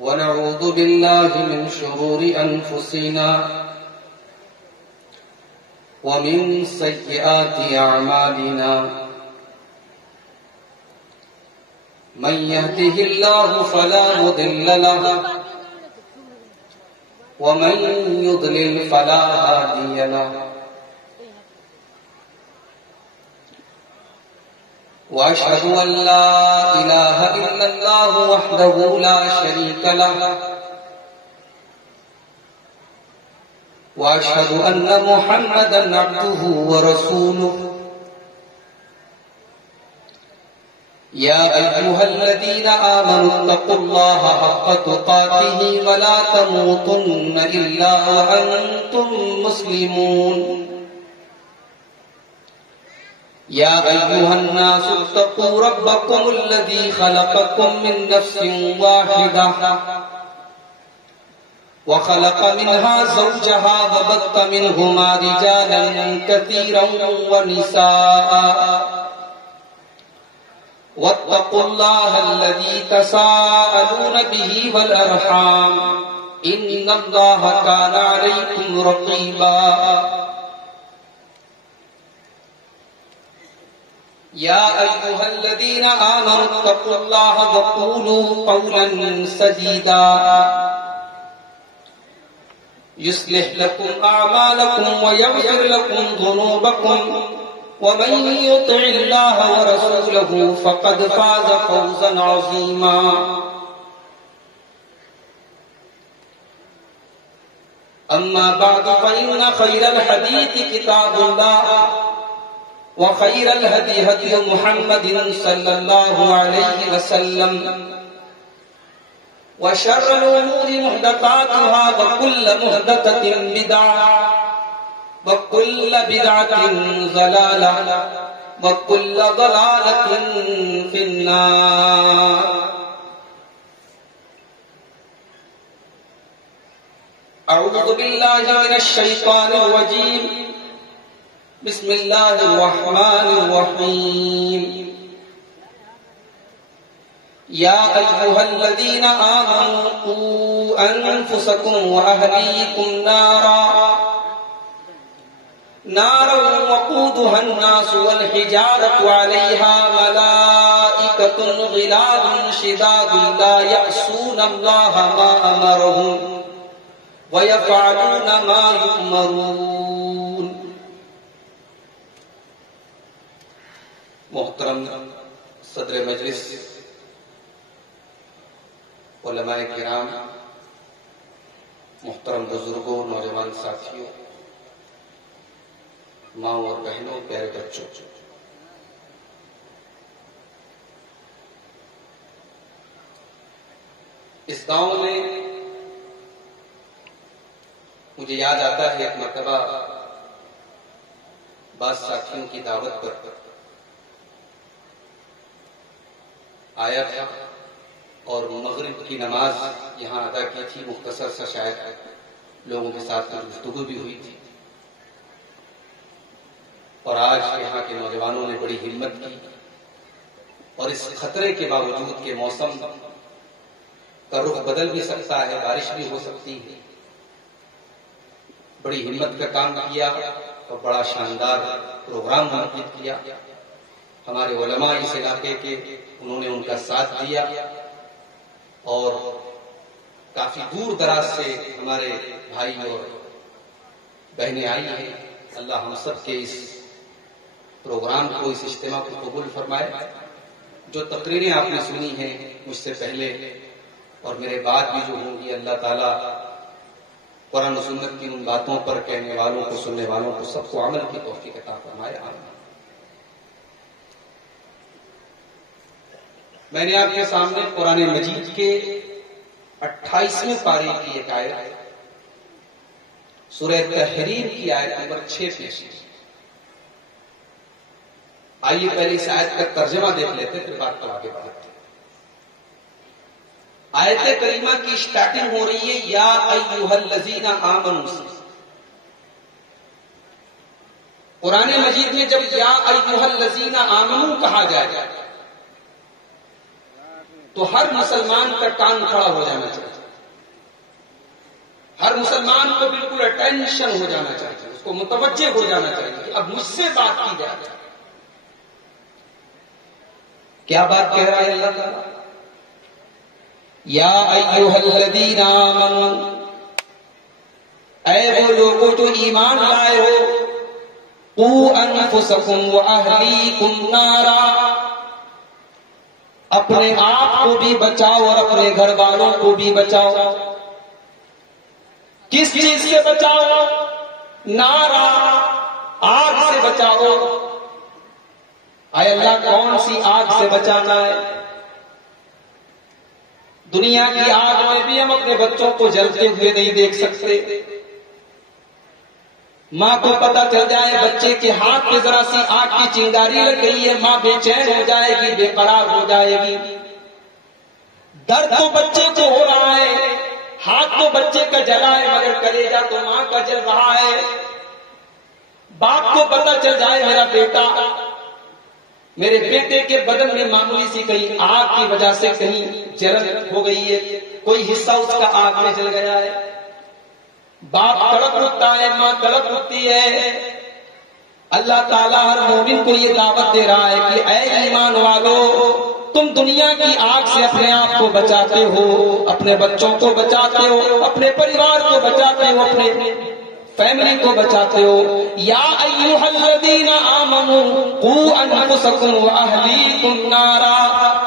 ونعوذ بالله من شرور أنفسنا ومن سيئات أعمالنا من يهده الله فلا مضل له ومن يضلل فلا هادي له وأشهد أن لا إله إلا الله وحده لا شريك له وأشهد أن محمدا عبده ورسوله يا أيها الذين آمنوا اتقوا الله حق تقاته ولا تموتن إلا وأنتم مسلمون يا أيها الناس اتقوا ربكم الذي خلقكم من نفس واحدة وخلق منها زوجها وبث منهما رجالا كثيرا ونساء واتقوا الله الذي تساءلون به والأرحام إن الله كان عليكم رقيبا يا أيها الذين آمنوا اتقوا الله وقولوا قولا سديدا يصلح لكم أعمالكم ويغفر لكم ذنوبكم ومن يطع الله ورسوله فقد فاز فوزا عظيما أما بعد فإن خير الحديث كتاب الله وخير الهدي هدي محمد صلى الله عليه وسلم وشر الأمور محدثاتها وكل محدثة بدعة وكل بدعة ضلالة وكل ضلالة في النار. أعوذ بالله من الشيطان الرجيم. بسم الله الرحمن الرحيم. يا أيها الذين آمنوا قوا أنفسكم وأهليكم نارا وقودها الناس والحجارة عليها ملائكة غلاظ شداد لا يعصون الله ما أمرهم ويفعلون ما يؤمرون. محترم صدر مجلس، علماء کرام، محترم بزرگوں، نوجوان ساتھیوں، ماں اور بہنوں، پیارے بچوں، اس گاؤں میں مجھے یاد آتا ہے ایک مرتبہ بعض ساتھیوں کی دعوت پر آیا تھا اور مغرب کی نماز یہاں ادا کی تھی. مختصر سا شاید لوگوں کے ساتھ گفتگو بھی ہوئی تھی. اور آج یہاں کے نوجوانوں نے بڑی ہمت کی اور اس خطرے کے باوجود کہ موسم کا رخ بدل بھی سکتا ہے، بارش بھی ہو سکتی ہے، بڑی ہمت کا کام کیا اور بڑا شاندار پروگرام منعقد کیا. ہمارے علماء اس علاقے کے، انہوں نے ان کا ساتھ دیا اور کافی دور دراز سے ہمارے بھائی اور بہنیں آئی ہیں. اللہ ہم سب کے اس پروگرام کو، اس اجتماع کو قبول فرمائے. جو تقریریں آپ نے سنی ہیں مجھ سے پہلے اور میرے بعد بھی جو ہوں گی، اللہ تعالیٰ قرآن و سنت کی ان باتوں پر کہنے والوں کو، سننے والوں کو، سب کو عمل کی توفیق عطا فرمائے. آمین. میں نے آپ کے سامنے قرآن مجید کے 28ویں پارے کی ایک آیت، سورہ تحریم کی آیت نمبر 6 پیش کی. آئیے پہلے اس آیت کا ترجمہ دیکھ لیتے پھر بات کو آگے بڑھاتے. آیت کریمہ کی سٹارٹنگ ہو رہی ہے یا ایھا الذین آمنوا. قرآن مجید میں جب یا ایھا الذین آمنوا کہا جائے تو ہر مسلمان کا کان کھڑا ہو جانا چاہیے، ہر مسلمان کو بالکل اٹینشن ہو جانا چاہیے، اس کو متوجہ ہو جانا چاہیے کہ اب مجھ سے بات کی جائے۔ کیا بات کہہ رہا ہے اللہ تعالیٰ؟ یا ایھا الذین آمنوا، اے وہ لوگوں جو ایمان لائے ہو، قوا انفسکم واہلیکم نارا، اپنے آپ کو بھی بچاؤ اور اپنے گھر والوں کو بھی بچاؤ۔ کس چیز سے بچاؤ؟ نارا، آگ سے بچاؤ۔ اے اللہ کون سی آگ سے بچانا ہے؟ دنیا کی آگ میں بھی ہم اپنے بچوں کو جلتے ہوئے نہیں دیکھ سکتے۔ ماں کو پتا چل جائے بچے کے ہاتھ پہ ذرا سی آگ کی چنگاری لگ گئی ہے، ماں بے چین ہو جائے گی، بے قرار ہو جائے گی۔ درد تو بچے کو ہو رہا ہے، ہاتھ تو بچے کا جلا ہے، مگر کلیجہ تو ماں کا جل رہا ہے۔ باپ کو پتا چل جائے میرے بیٹے کے بدن میں معمولی سی کہیں آگ کی وجہ سے کہیں جلن ہو گئی ہے، کوئی حصہ اس کا آگ میں جل گیا ہے، باپ تڑپ اٹھتا ہے، ماں تڑپ اٹھتی ہے۔ اللہ تعالیٰ ہر مومن کو یہ دعوت دے رہا ہے کہ اے ایمان والو، تم دنیا کی آگ سے اپنے آپ کو بچاتے ہو، اپنے بچوں کو بچاتے ہو، اپنے پریوار کو بچاتے ہو، اپنے فیملی کو بچاتے ہو۔ یا ایھا الذین آمنوا قوا انفسکم واہلیکم نارا،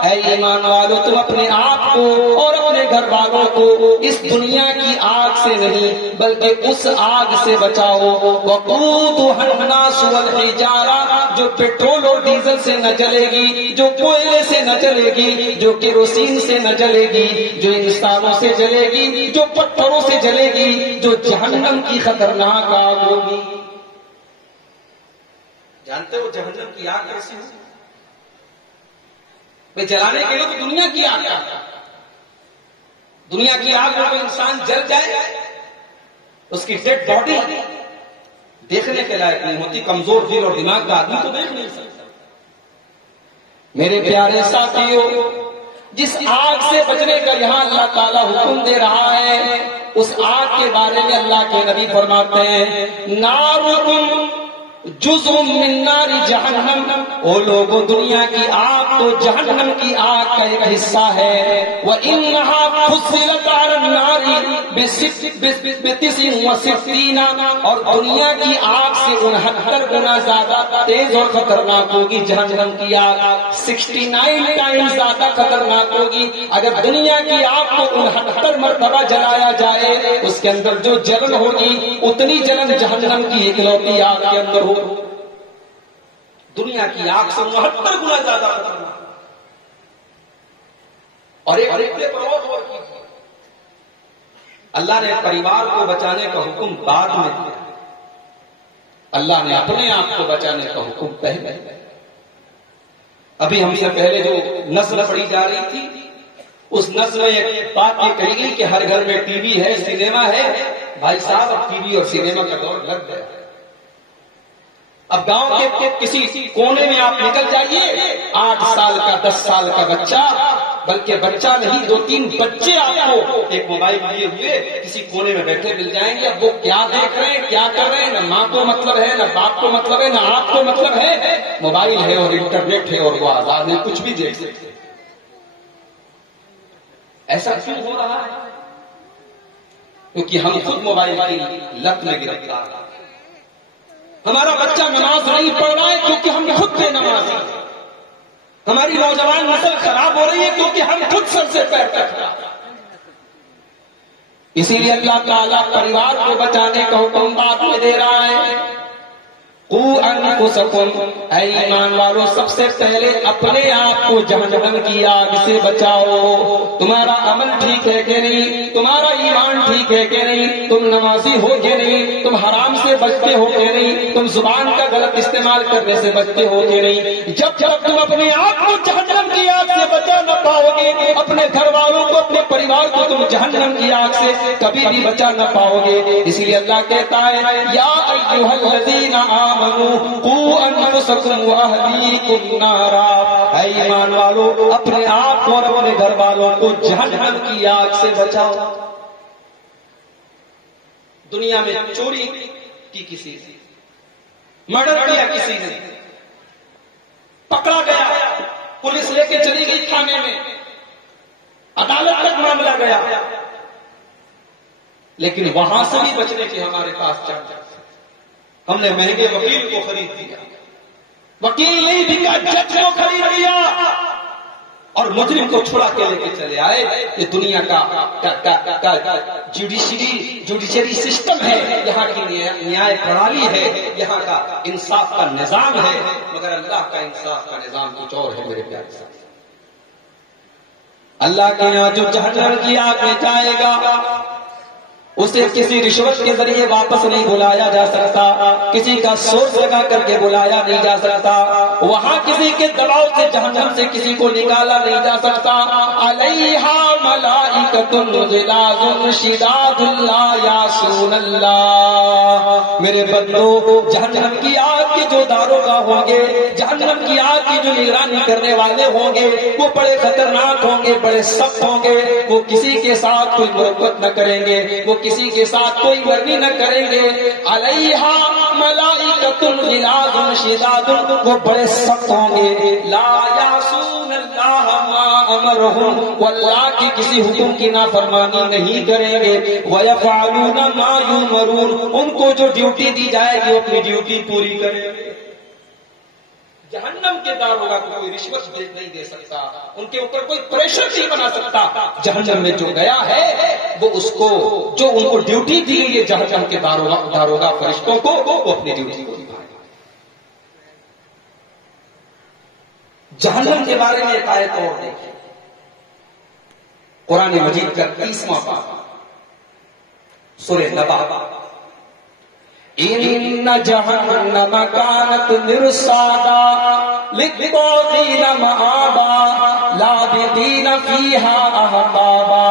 اے ایمان والو تم اپنے آپ کو اور اپنے گھر والوں کو اس دنیا کی آگ سے نہیں بلکہ اس آگ سے بچاؤ۔ وقودھا الناس والحجارہ، جو پیٹرول اور ڈیزل سے نہ جلے گی، جو کوئلے سے نہ جلے گی، جو کیروسین سے نہ جلے گی، جو انسانوں سے جلے گی، جو پتھروں سے جلے گی، جو جہنم کی خطرناک آگ ہوگی۔ جانتے ہو جہنم کی آگ کیسی ہوگی؟ جلانے کے لیے تو دنیا کی آگ آتا ہے، دنیا کی آگ میں کوئی انسان جل جائے اس کی ڈیڈ باڈی دیکھنے کے لائق نہیں ہوتی، کمزور دل اور دماغ کا آدمی تو دیکھ نہیں سکتا۔ میرے پیارے ساتھیوں، جس آگ سے بچنے کا یہاں اللہ تعالیٰ حکم دے رہا ہے، اس آگ کے بارے میں اللہ کے نبی فرماتے ہیں نارکم جزء من نار جہنم، وہ لوگوں دنیا کی آگ تو جہنم کی آگ کا ایک حصہ ہے۔ وَإِنَّهَا فُصِّلَتْ عَلَى النَّارِ بِسِتٍ اور دنیا کی آگ سے 69 گنا زیادہ تیز اور خطرناک ہوگی جہنم کی آگ، 69 ٹائم زیادہ خطرناک ہوگی۔ اگر دنیا کی آگ کو 69 مرتبہ جلایا جائے، اس کے اندر جو جلن ہوگی اتنی جلن جہنم کی اکلوتی آگ کے اندر ہوگی۔ دنیا کی آگ سے 69 گنا زیادہ خطرناک۔ اور ایک رکھتے پر اور کیجیے، اللہ نے پریوار کو بچانے کا حکم بعد میں دیا، اللہ نے اپنے آپ کو بچانے کا حکم پہلے۔ ابھی ہم سے پہلے جو نظم پڑھی جا رہی تھی، اس نظم میں ایک بات یہ کہی گئی کہ ہر گھر میں ٹی وی ہے، سنیما ہے۔ بھائی صاحب اب ٹی وی اور سنیما کا دور لگ گیا۔ اب گاؤں کے کسی کونے میں آپ نکل جائیے، 8 سال کا 10 سال کا بچہ، بلکہ بچہ نہیں 2-3 بچے آپ کو ایک موبائل لیے ہوئے کسی کونے میں بیٹھے مل جائیں گے۔ اب وہ کیا دیکھ رہے ہیں، کیا کر رہے ہیں، نہ ماں کو مطلب ہے، نہ باپ کو مطلب ہے، نہ آپ کو مطلب ہے۔ موبائل ہے اور انٹرنیٹ ہے اور وہ آزاد ہے، کچھ بھی دیکھ سکتے۔ ایسا کیوں ہو رہا ہے؟ کیونکہ ہم خود موبائل کی لت میں گرفتار ہیں۔ ہمارا بچہ نماز نہیں پڑھ رہا ہے کیونکہ ہم خود بے نماز ہیں۔ ہماری نوجوان نسل خراب ہو رہی ہے کیونکہ ہم خود سر سے پیر تک۔ اسی لیے اللہ تعالیٰ پریوار کو بچانے کا حکم بعد میں دے رہا ہے۔ قوا انفسکم، اے ایمان والو سب سے پہلے اپنے آپ کو جہنم کی آگ سے بچاؤ۔ تمہارا عمل ٹھیک ہے کہ نہیں، تمہارا ایمان ٹھیک ہے کہ نہیں، تم نمازی ہو کہ نہیں، تم حرام سے بچتے ہو کہ نہیں، تم زبان کا غلط استعمال کرنے سے بچتے ہو کہ نہیں۔ جب تم اپنے آپ کو جہنم کی آگ سے بچا نہ پاؤ گے، اپنے گھر والوں کو، اپنے پریوار کو تم جہنم کی آگ سے کبھی بھی بچا نہ پاؤ گے۔ اسی لیے اللہ کہتا ہے یا ایھا الذین آمنوا قوا انفسکم واہلیکم نارا، اے ایمان والو اپنے آپ کو اور اپنے گھر والوں کو جہنم کی آگ سے بچاؤ۔ دنیا میں چوری کی کسی نے، مرڈر کیا کسی نے، پکڑا گیا، پولیس لے کے چلی گئی تھانے میں، عدالت تک معاملہ گیا، لیکن وہاں سے بھی بچنے کے ہمارے پاس چل جاتے، ہم نے مہنگے وکیل کو خرید لیا، وکیل نہیں بکا، جج کو خرید لیا اور مجرم کو چھڑا کے لے کے چلے آئے۔ یہ دنیا کا جوڈیشری سسٹم ہے، یہاں کی نیائے پرنالی ہے، یہاں کا انصاف کا نظام ہے، مگر اللہ کا انصاف کا نظام کچھ اور ہے میرے پیارے ساتھی۔ اللہ کے یہاں جو جہنم کی آگ میں جائے گا اسے کسی رشوت کے ذریعے واپس نہیں بلایا جا سکتا، کسی کا سورس لگا کر کے بلایا نہیں جا سکتا، وہاں کسی کے دباؤ سے جہنم سے کسی کو نکالا نہیں جا سکتا۔ علیہا ملائکۃ غلاظ شداد لا یعصون اللہ، میرے بندو جہنم کی آگ کے جو داروغہ ہوں گے، جہنم کی آگ کی جو نگرانی کرنے والے ہوں گے، وہ بڑے خطرناک ہوں گے، بڑے سخت ہوں گے، وہ کسی کے ساتھ کوئی محبت نہ کریں گے، وہ کسی کے ساتھ کوئی ورنی نہ کریں گے۔ علیہا ملائکۃ غلاظ شداد، وہ بڑے سخت ہوں گے، لا یعصون اللہ ما امرہم، وہ اللہ کی کسی حکم کی نافرمانی نہیں کریں گے، ویفعلون ما یؤمرون، ان کو جو ڈیوٹی دی جائے گی وہ اپنی ڈیوٹی پوری کریں گے۔ جہنم کے داروغہ کو کوئی رشوت نہیں دے سکتا، ان کے اوپر کوئی پریشر نہیں بنا سکتا۔ جہنم میں جو گیا ہے وہ اس کو جو ان کو ڈیوٹی دی گئی ہے جہنم کے داروغہ فرشتوں کو، وہ اپنی ڈیوٹی کو نبھائے۔ جہنم کے بارے میں ایک آیت اور دیکھیں، قرآن مجید کا 30واں پارہ، سورہ نبا، ان جہنم کانت مرصادا للطاغین مآبا لابثین فیہا احقابا،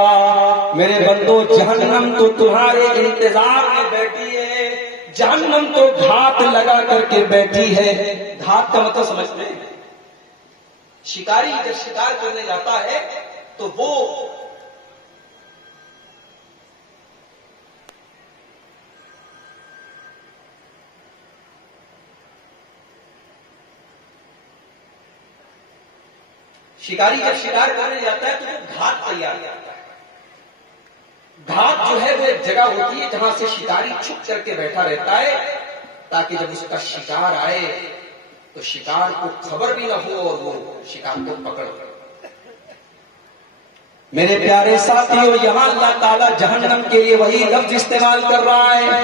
میرے بندو جہنم تو تمہارے انتظار میں بیٹھی ہے، جہنم تو گھات لگا کر کے بیٹھی ہے۔ گھات کا مطلب سمجھتے ہیں؟ شکاری جب شکار کرنے جاتا ہے تو وہ شکاری جب شکار کرنے جاتا ہے تو وہ گھات تیار کرتا ہے۔ گھات جو ہے وہ ایک جگہ ہوتی ہے جہاں سے شکاری چھپ کر کے بیٹھا رہتا ہے تاکہ جب اس کا شکار آئے تو شکار کو خبر بھی نہ ہو اور وہ شکار کو پکڑ لے۔ میرے پیارے ساتھیو، یہاں اللہ تعالیٰ جہنم کے لیے وہی لفظ استعمال کر رہا ہے،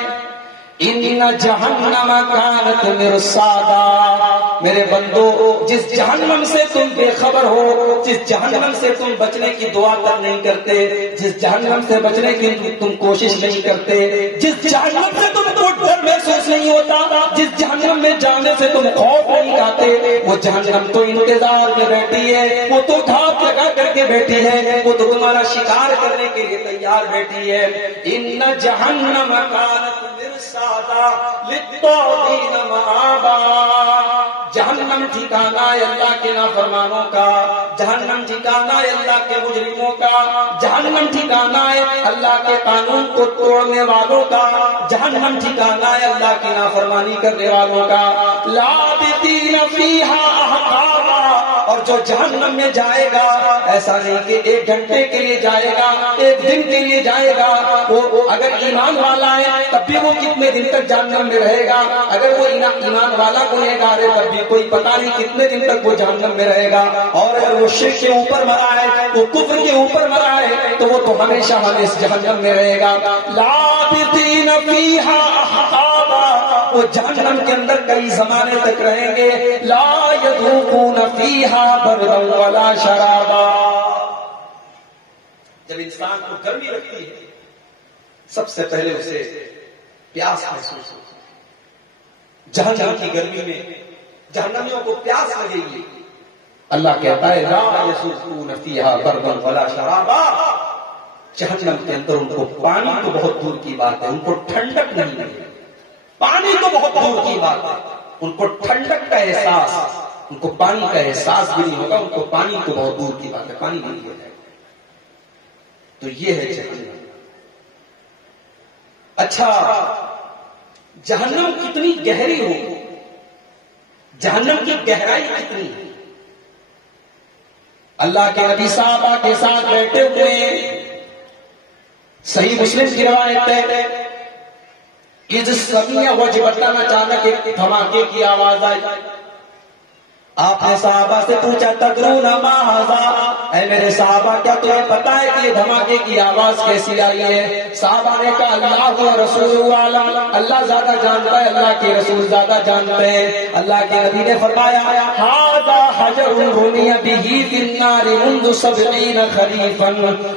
ان جہنم کانت مرصادا، میرے بندو جس جہنم سے تم بے خبر ہو، جس جہنم سے تم بچنے کی دعا تک نہیں کرتے، جس جہنم سے بچنے کی تم کوشش نہیں کرتے، جس جہنم سے تم کو ڈر محسوس نہیں ہوتا، جس جہنم میں جانے سے تم خوف نہیں کھاتے، وہ جہنم تو انتظار میں بیٹھی ہے، وہ تو گھات لگا کر کے بیٹھی ہے، وہ تو تمہارا شکار کرنے کے لیے تیار بیٹھی ہے۔ ان جہنم کانت مرصادا للطاغین مآبا، جہنم ٹھکانہ ہے اللہ کے نافرمانوں کا، جہنم ٹھکانہ ہے اللہ کے مجرموں کا، جہنم ٹھکانہ ہے اللہ کے قانون کو توڑنے والوں کا، جہنم ٹھکانہ ہے اللہ کی نافرمانی کرنے والوں کا۔ لابثین فیہا احقابا، اور جو جہنم میں جائے گا ایسا نہیں کہ ایک گھنٹے کے لیے جائے گا، ایک دن کے لیے جائے گا، وہ اگر ایمان والا ہے تب بھی وہ کتنے دن تک جہنم میں رہے گا، اگر وہ ایمان والا کو لے گا تب بھی کوئی پتہ نہیں کتنے دن تک وہ جہنم میں رہے گا، اور اگر وہ شرک کے اوپر مرا ہے، وہ کفر کے اوپر مرا ہے تو وہ تو ہمیشہ ہمیشہ جہنم میں رہے گا۔ لابثین فیہا احقابا، وہ جہنم کے اندر کئی زمانے تک رہیں گے۔ لا یذوقون فیہا بردا ولا شرابا، جب انسان کو گرمی لگتی ہے سب سے پہلے اسے پیاس محسوس ہوتی ہے۔ جہنم کی گرمی میں جہنمیوں کو پیاس لگے گی، اللہ کہتا ہے لا یذوقون فیہا بردا ولا شرابا، جہنم کے اندر ان کو پانی تو بہت دور کی بات ہے، ان کو ٹھنڈک نہیں ملے گی، پانی تو بہت دور کی بات ہے، ان کو ٹھنڈک کا احساس، ان کو پانی کا احساس بھی نہیں ہوگا، ان کو پانی تو بہت دور کی بات ہے، پانی نہیں ہو جائے گا۔ تو یہ ہے جہنم۔ اچھا، جہنم کتنی گہری ہوگی، جہنم کی گہرائی کتنی ہے؟ اللہ کے نبی صحابہ کے ساتھ بیٹھے ہوئے، صحیح مسلم کی روایت ہے، اذ سمع وجبتن، اچانک ایک دھماکے کی آواز آئی۔ آپ نے صحابہ سے پوچھا تدرون ما ھذا، اے میرے صحابہ کیا تمہیں پتا ہے کہ یہ دھماکے کی آواز کیسی آئی ہے؟ صحابہ نے کہا اللہ و رسول عالم، اللہ زیادہ جانتا ہے، اللہ کے رسول زیادہ جانتے ہیں۔ اللہ کے نبی نے فرمایا ھذا حجر رمی بہ فی النار منذ 70 خریفا،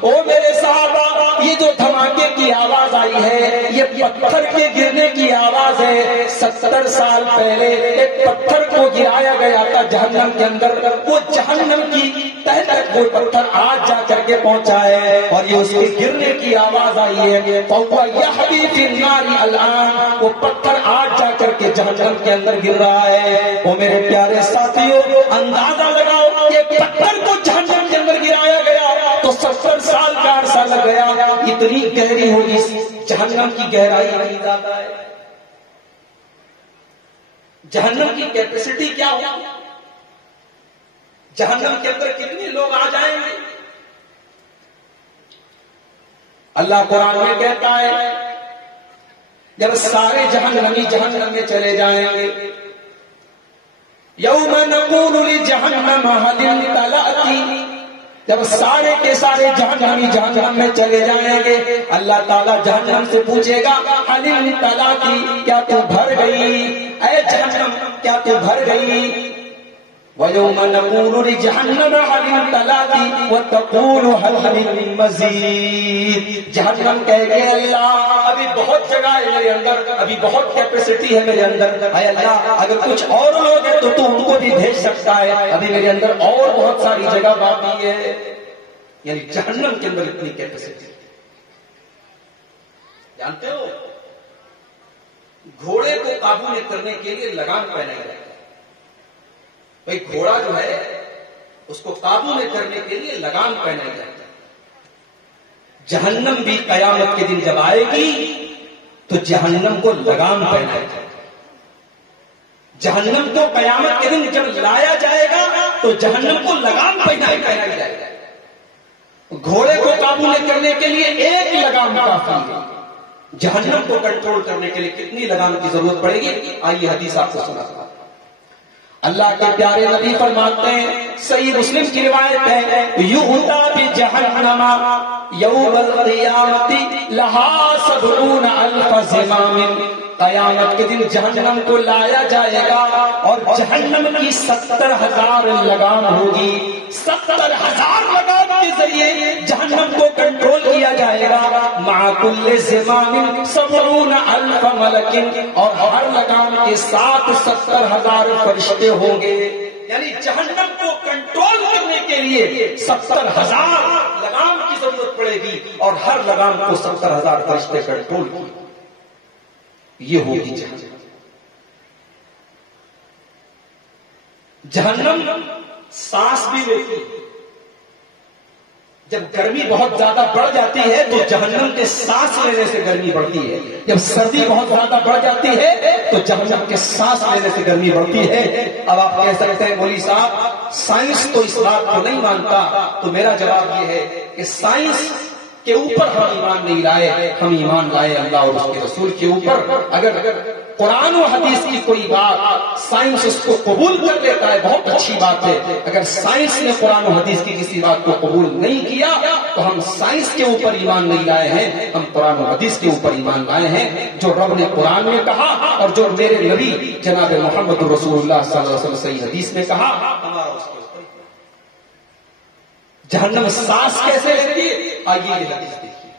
او میرے صحابہ یہ جو دھماکے کی آواز آئی ہے یہ پتھر کے گرنے کی آواز ہے۔ 70 سال پہلے ایک پتھر کو گرایا گیا تھا جہنم کے اندر، وہ جہنم کی تہ تک وہ پتھر آج جا کر کے پہنچا ہے اور یہ اس کے گرنے کی آواز آئی ہے۔ فَهُوَ يَحْوِي فِي النَّارِ الْآنَ، وہ پتھر آج جا کر کے جہنم کے اندر گر رہا ہے۔ وہ میرے پیارے ساتھیوں اندازہ لگاؤ کہ پتھر کو جہنم کے اندر گرایا گیا تو 70 سال کا عرصہ لگ گیا۔ اتنی گہری ہوگی جہنم کی گہرائی نہیں زیادہ ہے۔ جہنم کی کیپیسٹی کیا ہوگی؟ جہنم کے اندر کتنے لوگ آ جائیں گے؟ اللہ قرآن میں کہتا ہے جب سارے جہنمی جہنم میں چلے جائیں گے، یوم نقول لجہنم ھل امتلأت، جب سارے کے سارے جہنمی جہنم میں چلے جائیں گے اللہ تعالیٰ جہنم سے پوچھے گا ھل امتلأت، کیا تو بھر گئی؟ اے جہنم کیا تو بھر گئی؟ وَيَوْمَ نَقُولُ لِجَهَنَّمَ هَلِ امْتَلَأْتِ وَتَقُولُ هَلْ مِن مَّزِيدٍ، جہنم کہے گے اللہ ابھی بہت جگہ ہے میرے اندر، ابھی بہت کیپیسٹی ہے میرے اندر، اے اللہ اگر کچھ اور لوگ ہیں تو تو ان کو بھی بھیج سکتا ہے، ابھی میرے اندر اور بہت ساری جگہ باقی ہے۔ یعنی جہنم کے اندر اتنی کیپیسٹی۔ جانتے ہو گھوڑے کو قابو میں کرنے کے لیے لگام پہنائی جاتی ہے۔ بھئی گھوڑا جو ہے اس کو قابو میں کرنے کے لیے لگام پہنائی جاتی ہے۔ جہنم بھی قیامت کے دن جب آئے گی تو جہنم کو لگام پہنائی جائے گی۔ جہنم کو قیامت کے دن جب لایا جائے گا تو جہنم کو لگام پہنائی جائے گی۔ گھوڑے کو قابو میں کرنے کے لیے ایک لگام کافی ہے، جہنم کو کنٹرول کرنے کے لیے کتنی لگام کی ضرورت پڑے گی؟ آئیے حدیث آپ کو سناتا ہوں۔ اللہ کے پیارے نبی فرماتے ہیں، صحیح مسلم کی روایت ہے، یؤتی بجہنم یوم القیامۃ لہا 70,000 زمام، قیامت کے دن جہنم کو لایا جائے گا اور جہنم کی 70,000 لگام ہوگی۔ 70,000 لگام کے ذریعے جہنم کو کنٹرول کیا جائے گا۔ مع کل زمام 70,000 ملک، اور ہر لگام کے ساتھ 70,000 فرشتے ہوں گے۔ یعنی جہنم کو کنٹرول کرنے کے لیے 70,000 لگام کی ضرورت پڑے گی اور ہر لگام کو 70,000 فرشتے کنٹرول کی۔ یہ ہوگی جہنم۔ جہنم سانس بھی لیتی ہے۔ جب گرمی بہت زیادہ بڑھ جاتی ہے تو جہنم کے سانس لینے سے گرمی بڑھتی ہے، جب سردی بہت زیادہ بڑھ جاتی ہے تو جہنم کے سانس لینے سے گرمی بڑھتی ہے۔ اب آپ کہہ سکتے ہیں مولوی صاحب سائنس تو اس بات کو نہیں مانتا، تو میرا جواب یہ ہے کہ سائنس کے اوپر ہم ایمان نہیں لائے، ہم ایمان لائے اللہ اور اس کے رسول کے اوپر۔ اگر قرآن و حدیث کی کوئی بات سائنس اس کو قبول کر لیتا ہے بہت اچھی بات ہے، اگر سائنس نے قرآن و حدیث کی کسی بات کو قبول نہیں کیا تو ہم سائنس کے اوپر ایمان نہیں لائے ہیں، ہم قرآن و حدیث کے اوپر ایمان لائے ہیں۔ جو رب نے قرآن میں کہا اور جو میرے نبی جناب محمد رسول اللہ صلی اللہ علیہ وسلم صحیح حدیث میں کہا، ہمارا اس کے اوپر۔ جہنم سانس کیسے لیتی ہے؟ آئیے یہ حدیث دیکھیے۔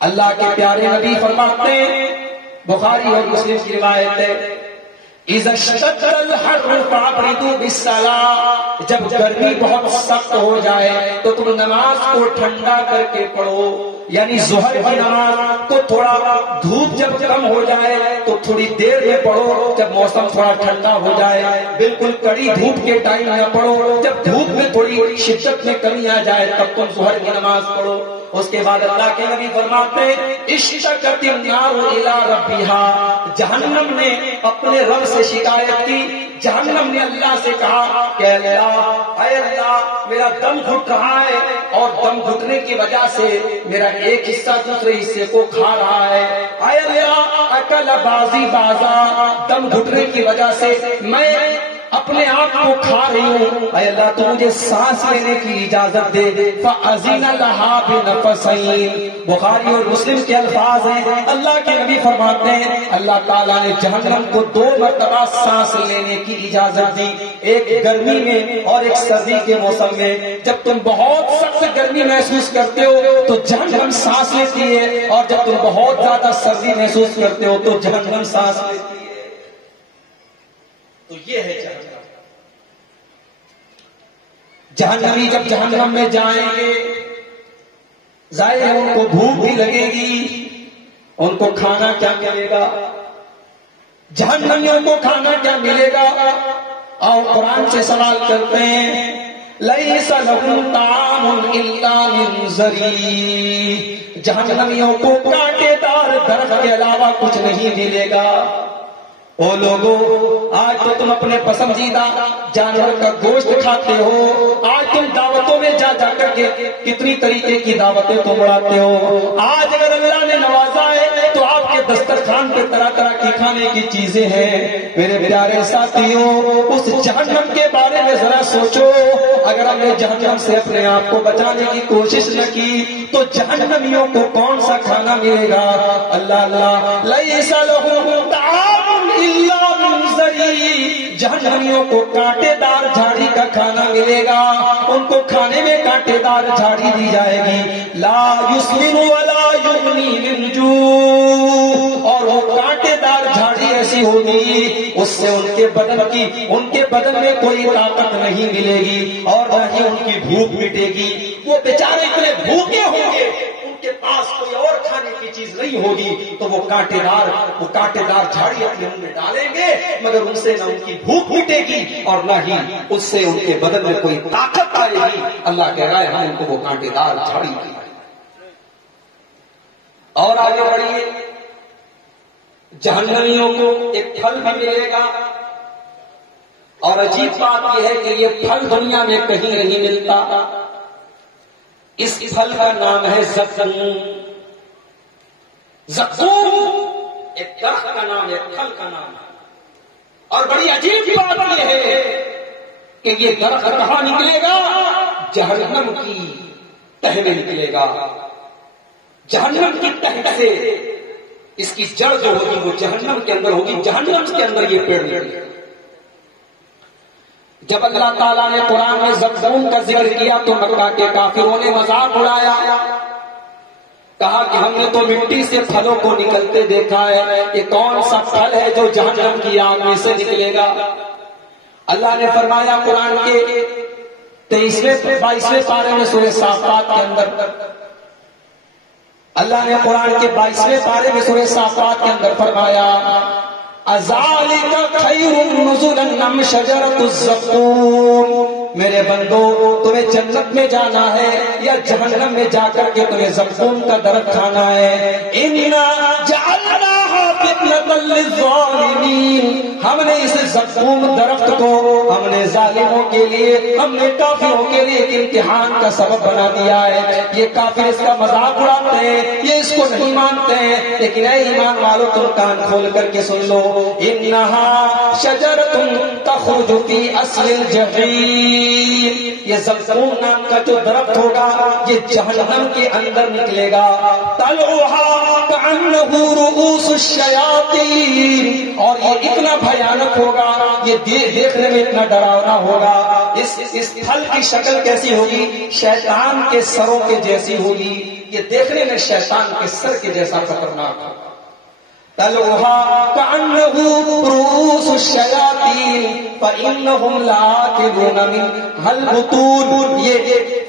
اللہ کے پیارے نبی فرماتے ہیں، بخاری اور مسلم کی روایت ہے، اذا اشتد الحر فابردوا بالصلاۃ، جب گرمی بہت سخت ہو جائے تو تم نماز کو ٹھنڈا کر کے پڑھو۔ یعنی ظہر کی نماز کو تھوڑا دھوپ جب کم ہو جائے تو تھوڑی دیر میں پڑھو، جب موسم تھوڑا ٹھنڈا ہو جائے، بالکل کڑی دھوپ کے ٹائم نہ پڑھو، جب دھوپ میں تھوڑی شدت میں کمی آ جائے تب تم ظہر کی نماز پڑھو۔ اس کے بعد اللہ کے نبی فرماتے ہیں اشتکت النار الی ربھا، جہنم نے اپنے رب سے شکایت کی، جہنم نے اللہ سے کہا کہ اللہ، اے اللہ میرا دم گھٹ رہا ہے اور دم گھٹنے کی وجہ سے میرا ایک حصہ دوسرے حصے کو کھا رہا ہے، اے اللہ اکل بازی بازا، دم گھٹنے کی وجہ سے میں اپنے آپ کو کھا رہی ہوں، اے اللہ تو مجھے سانس لینے کی اجازت دے۔ فَأَذِنَ لَهَا بِنَفَسَيْنِ، بخاری اور مسلم کے الفاظ ہیں، اللہ کے نبی فرماتے ہیں اللہ تعالیٰ نے جہنم کو 2 مرتبہ سانس لینے کی اجازت دی، ایک گرمی میں اور ایک سردی کے موسم میں۔ جب تم بہت سخت گرمی محسوس کرتے ہو تو جہنم سانس لیتی ہے، اور جب تم بہت زیادہ سردی محسوس کرتے ہو تو جہنم سانس لیتی ہے۔ تو یہ ہے جہنمی جب جہنم میں جائیں گے ظاہر ہے ان کو بھوک بھی لگے گی، ان کو کھانا کیا ملے گا؟ جہنمیوں کو کھانا کیا ملے گا؟ اور قرآن سے سوال کرتے ہیں لیس لہم طعام الا من ضریع، جہنمیوں کو کانٹے دار درخت کے علاوہ کچھ نہیں ملے گا۔ او لوگو، آج تو تم اپنے پسندیدہ جانور کا گوشت کھاتے ہو، آج تم دعوتوں میں جا جا کر کے کتنی طریقے کی دعوتیں تم اڑاتے ہو، آج اگر اللہ نے نوازا ہے تو آپ کے دسترخوان پہ طرح طرح کی کھانے کی چیزیں ہیں۔ میرے پیارے ساتھیوں، اس جہنم کے بارے میں ذرا سوچو، اگر ہم نے جہنم سے اپنے آپ کو بچانے کی کوشش نہ کی تو جہنمیوں کو کون سا کھانا ملے گا؟ اللہ اللہ، لیس لہم طعام الا من ضریع، جہنمیوں کو کانٹے دار جھاڑی کا کھانا ملے گا، ان کو کھانے میں کانٹے دار جھاڑی دی جائے گی، لا یسمن ولا یغنی من جوع، اور وہ کانٹے دار جھاڑی ایسی ہوگی اس سے ان کے بدن میں کوئی طاقت نہیں ملے گی اور نہ ہی ان کی بھوک مٹے گی۔ وہ بیچارے اتنے بھوکے ہوں گے، ان کے پاس کوئی اور کھانے کی چیز نہیں ہوگی تو وہ کانٹے دار جھاڑی اپنے منہ میں ڈالیں گے، مگر ان سے نہ ان کی بھوک مٹے گی اور نہ ہی اس سے ان کے بدن میں کوئی طاقت آئے گی۔ اللہ کہہ رہا ہے ہم ان کو وہ کانٹے دار جھاڑی دی۔ اور آگے بڑھیے، جہنمیوں کو ایک پھل بھی ملے گا، اور عجیب بات یہ ہے کہ یہ پھل دنیا میں کہیں نہیں ملتا۔ اس پھل کا نام ہے زقوم۔ زقوم ایک درخت کا نام ہے، پھل کا نام ہے، اور بڑی عجیب بات یہ ہے کہ یہ درخت کہاں نکلے گا؟ جہنم کی تہ میں نکلے گا، جہنم کی تہ سے اس کی جڑ جو ہوگی وہ جہنم کے اندر ہوگی، جہنم کے اندر یہ پیڑ نکلے گا۔ جب اللہ تعالیٰ نے قرآن میں زقوم کا ذکر کیا تو مکہ کے کافروں نے مذاق اڑایا، کہا کہ ہم نے تو مٹی سے پھلوں کو نکلتے دیکھا ہے، یہ کون سا پھل ہے جو جہنم کی آگ میں سے نکلے گا؟ اللہ نے فرمایا قرآن کے 22ویں پارے میں سورہ صافات کے اندر، اللہ نے قرآن کے 22ویں پارے میں سورہ صافات کے اندر فرمایا اذالک خیر نزلا ام شجرۃ الزقوم، میرے بندو تمہیں جنت میں جانا ہے یا جہنم میں جا کر کے تمہیں زقوم کا درخت کھانا ہے؟ انا جعلناها فتنة للظالمین، ہم نے اس زقوم درخت کو ہم نے ظالموں کے لیے، ہم نے کافروں کے لیے ایک امتحان کا سبب بنا دیا ہے۔ یہ کافر اس کا مذاق اڑاتے ہیں، یہ اس کو نہیں مانتے ہیں، لیکن اے ایمان والو تم کان کھول کر کے سن لو، انہا شجرۃ تخرج فی اصل الجحیم، یہ زقوم نام کا جو درخت ہوگا یہ جہنم کے اندر نکلے گا، طلعها كأنه رؤوس الشیاطین، اور یہ اتنا بھیانک ہوگا، یہ دیکھنے میں اتنا ڈراؤنا ہوگا۔ اس پھل کی شکل کیسی ہوگی؟ شیطان کے سروں کے جیسی ہوگی، یہ دیکھنے میں شیطان کے سر کے جیسا خطرناک ہوگا۔ طلعها كأنه رؤوس الشياطين فإنهم لآكلون منها البطون. یہ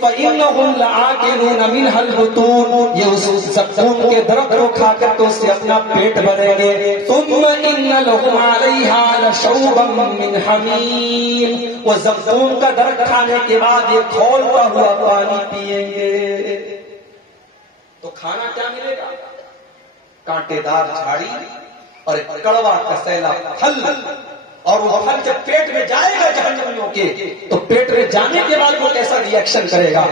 فإنهم لآكلون منها البطون، یہ اس زقوم کے درخت کو کھا کر تو اس سے اپنا پیٹ بھریں گے. ثم إن لهم عليها لشوبا من حميم، وہ زقوم کا درخت کھانے کے بعد یہ کھولتا ہوا پانی پیئیں گے. تو کھانا کیا ملے گا؟ کانٹے دار جھاڑی اور ایک کڑوا کسیلا پھل. اور وہ پھل جب پیٹ میں جائے گا جہنمیوں کے تو پیٹ میں جانے کے بعد وہ کیسا ری ایکشن کرے گا؟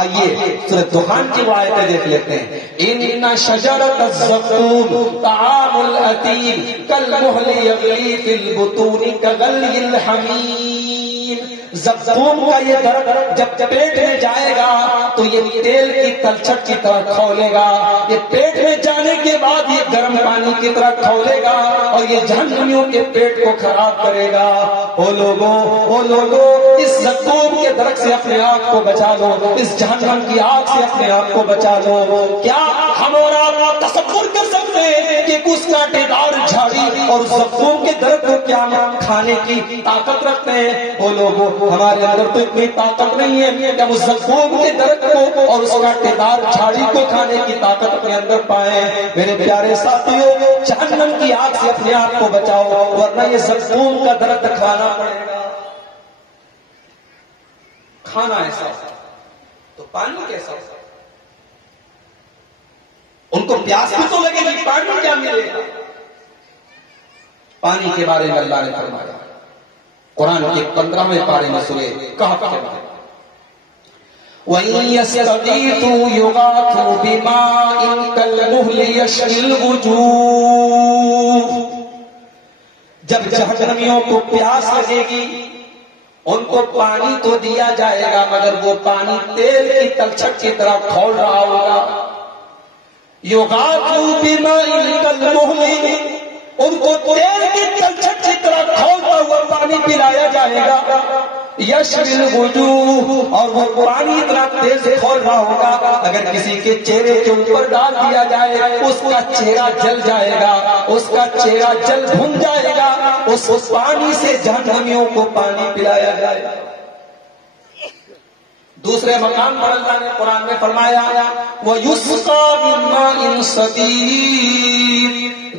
آئیے سورۃ دخان کی وہ آیتیں دیکھ لیتے ہیں. ان شجرۃ الزقوم طعام الاثیم کالمہل یغلی فی البطون کغلی الحمیم. زقوم کا یہ درخت جب پیٹ میں جائے گا تو یہ تیل کی تلچھٹ کی طرح کھولے گا. یہ پیٹ میں جانے کے بعد یہ گرم پانی کی طرح کھولے گا اور یہ جہنمیوں کے پیٹ کو خراب کرے گا. او لوگوں اس زقوم کے درخت سے اپنے آپ کو بچا لو، اس جہنم کی آگ سے اپنے آپ کو بچا لو. کیا ہم اور آپ تصور کر سکتے ہیں کہ اس کانٹے دار جھاڑی اور زقوم کے درخت کو کیا کھانے کی طاقت رکھتے ہیں؟ او لوگوں ہمارے اندر تو اتنی طاقت نہیں ہے کہ ہم اس زقوم کے درخت کو اور اس کانٹے دار جھاڑی کو کھانے کی طاقت اپنے اندر پائیں. میرے پیارے ساتھیوں، جہنم کی آگ سے اپنے آپ کو بچاؤ ورنہ یہ زقوم کا درخت کھانا پڑے گا. کھانا ایسا تو پانی کیسا؟ ان کو پیاس بھی تو لگے گی، پانی کیا ملے گا؟ پانی کے بارے میں اللہ نے فرمایا قرآن کے 15ویں پارے میں سورہ کہف کے بارے میں وَإِن يَسْتَغِيثُوا يُغَاثُوا بِمَاءٍ كَالْمُهْلِ يَشْوِي الْوُجُوهَ. جب جہنمیوں کو پیاس لگے گی ان کو پانی تو دیا جائے گا مگر وہ پانی تیل کی تلچھٹ کی طرح کھول رہا ہوگا. یغاثوا بِمَاءٍ كَالْمُهْلِ، ان کو تیل کی تلچھٹ کی طرح کھولتا ہوا پانی پلایا جائے گا. یشوی الوجوہ، اور وہ پانی اتنا تیز سے کھول رہا ہوگا اگر کسی کے چہرے کے اوپر ڈال دیا جائے اس کا چہرہ جل جائے گا، اس کا چہرہ جل بھن جائے گا. اس پانی سے جہنمیوں کو پانی پلایا جائے گا. دوسرے مقام پر اللہ نے قرآن میں فرمایا وَيُسْقَى مِن مَّاءٍ صَدِيدٍ،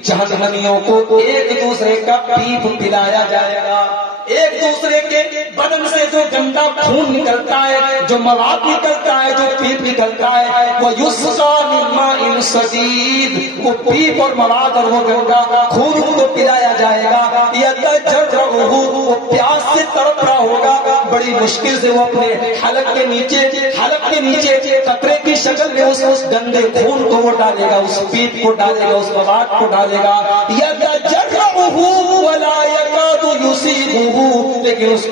جہنمیوں کو ایک دوسرے کا پیپ پلایا جائے گا. ایک دوسرے کے بدن سے جو گندا خون نکلتا ہے، جو مواد نکلتا ہے، جو پیپ نکلتا ہے، وہ یسقا من ماء صدید، وہ پیپ اور مواد اور وہ گندا خون کو پلایا جائے گا. یتجرعہ، وہ پیاس سے تڑپ رہا ہوگا، بڑی مشکل سے وہ اپنے حلق کے نیچے قطرے کی شکل میں اس گندے خون کو وہ ڈالے گا، اس پیپ کو ڈالے گا، اس مواد کو ڈالے گا. یتجرعہ ولا یکاد یصیبہ، لیکن اس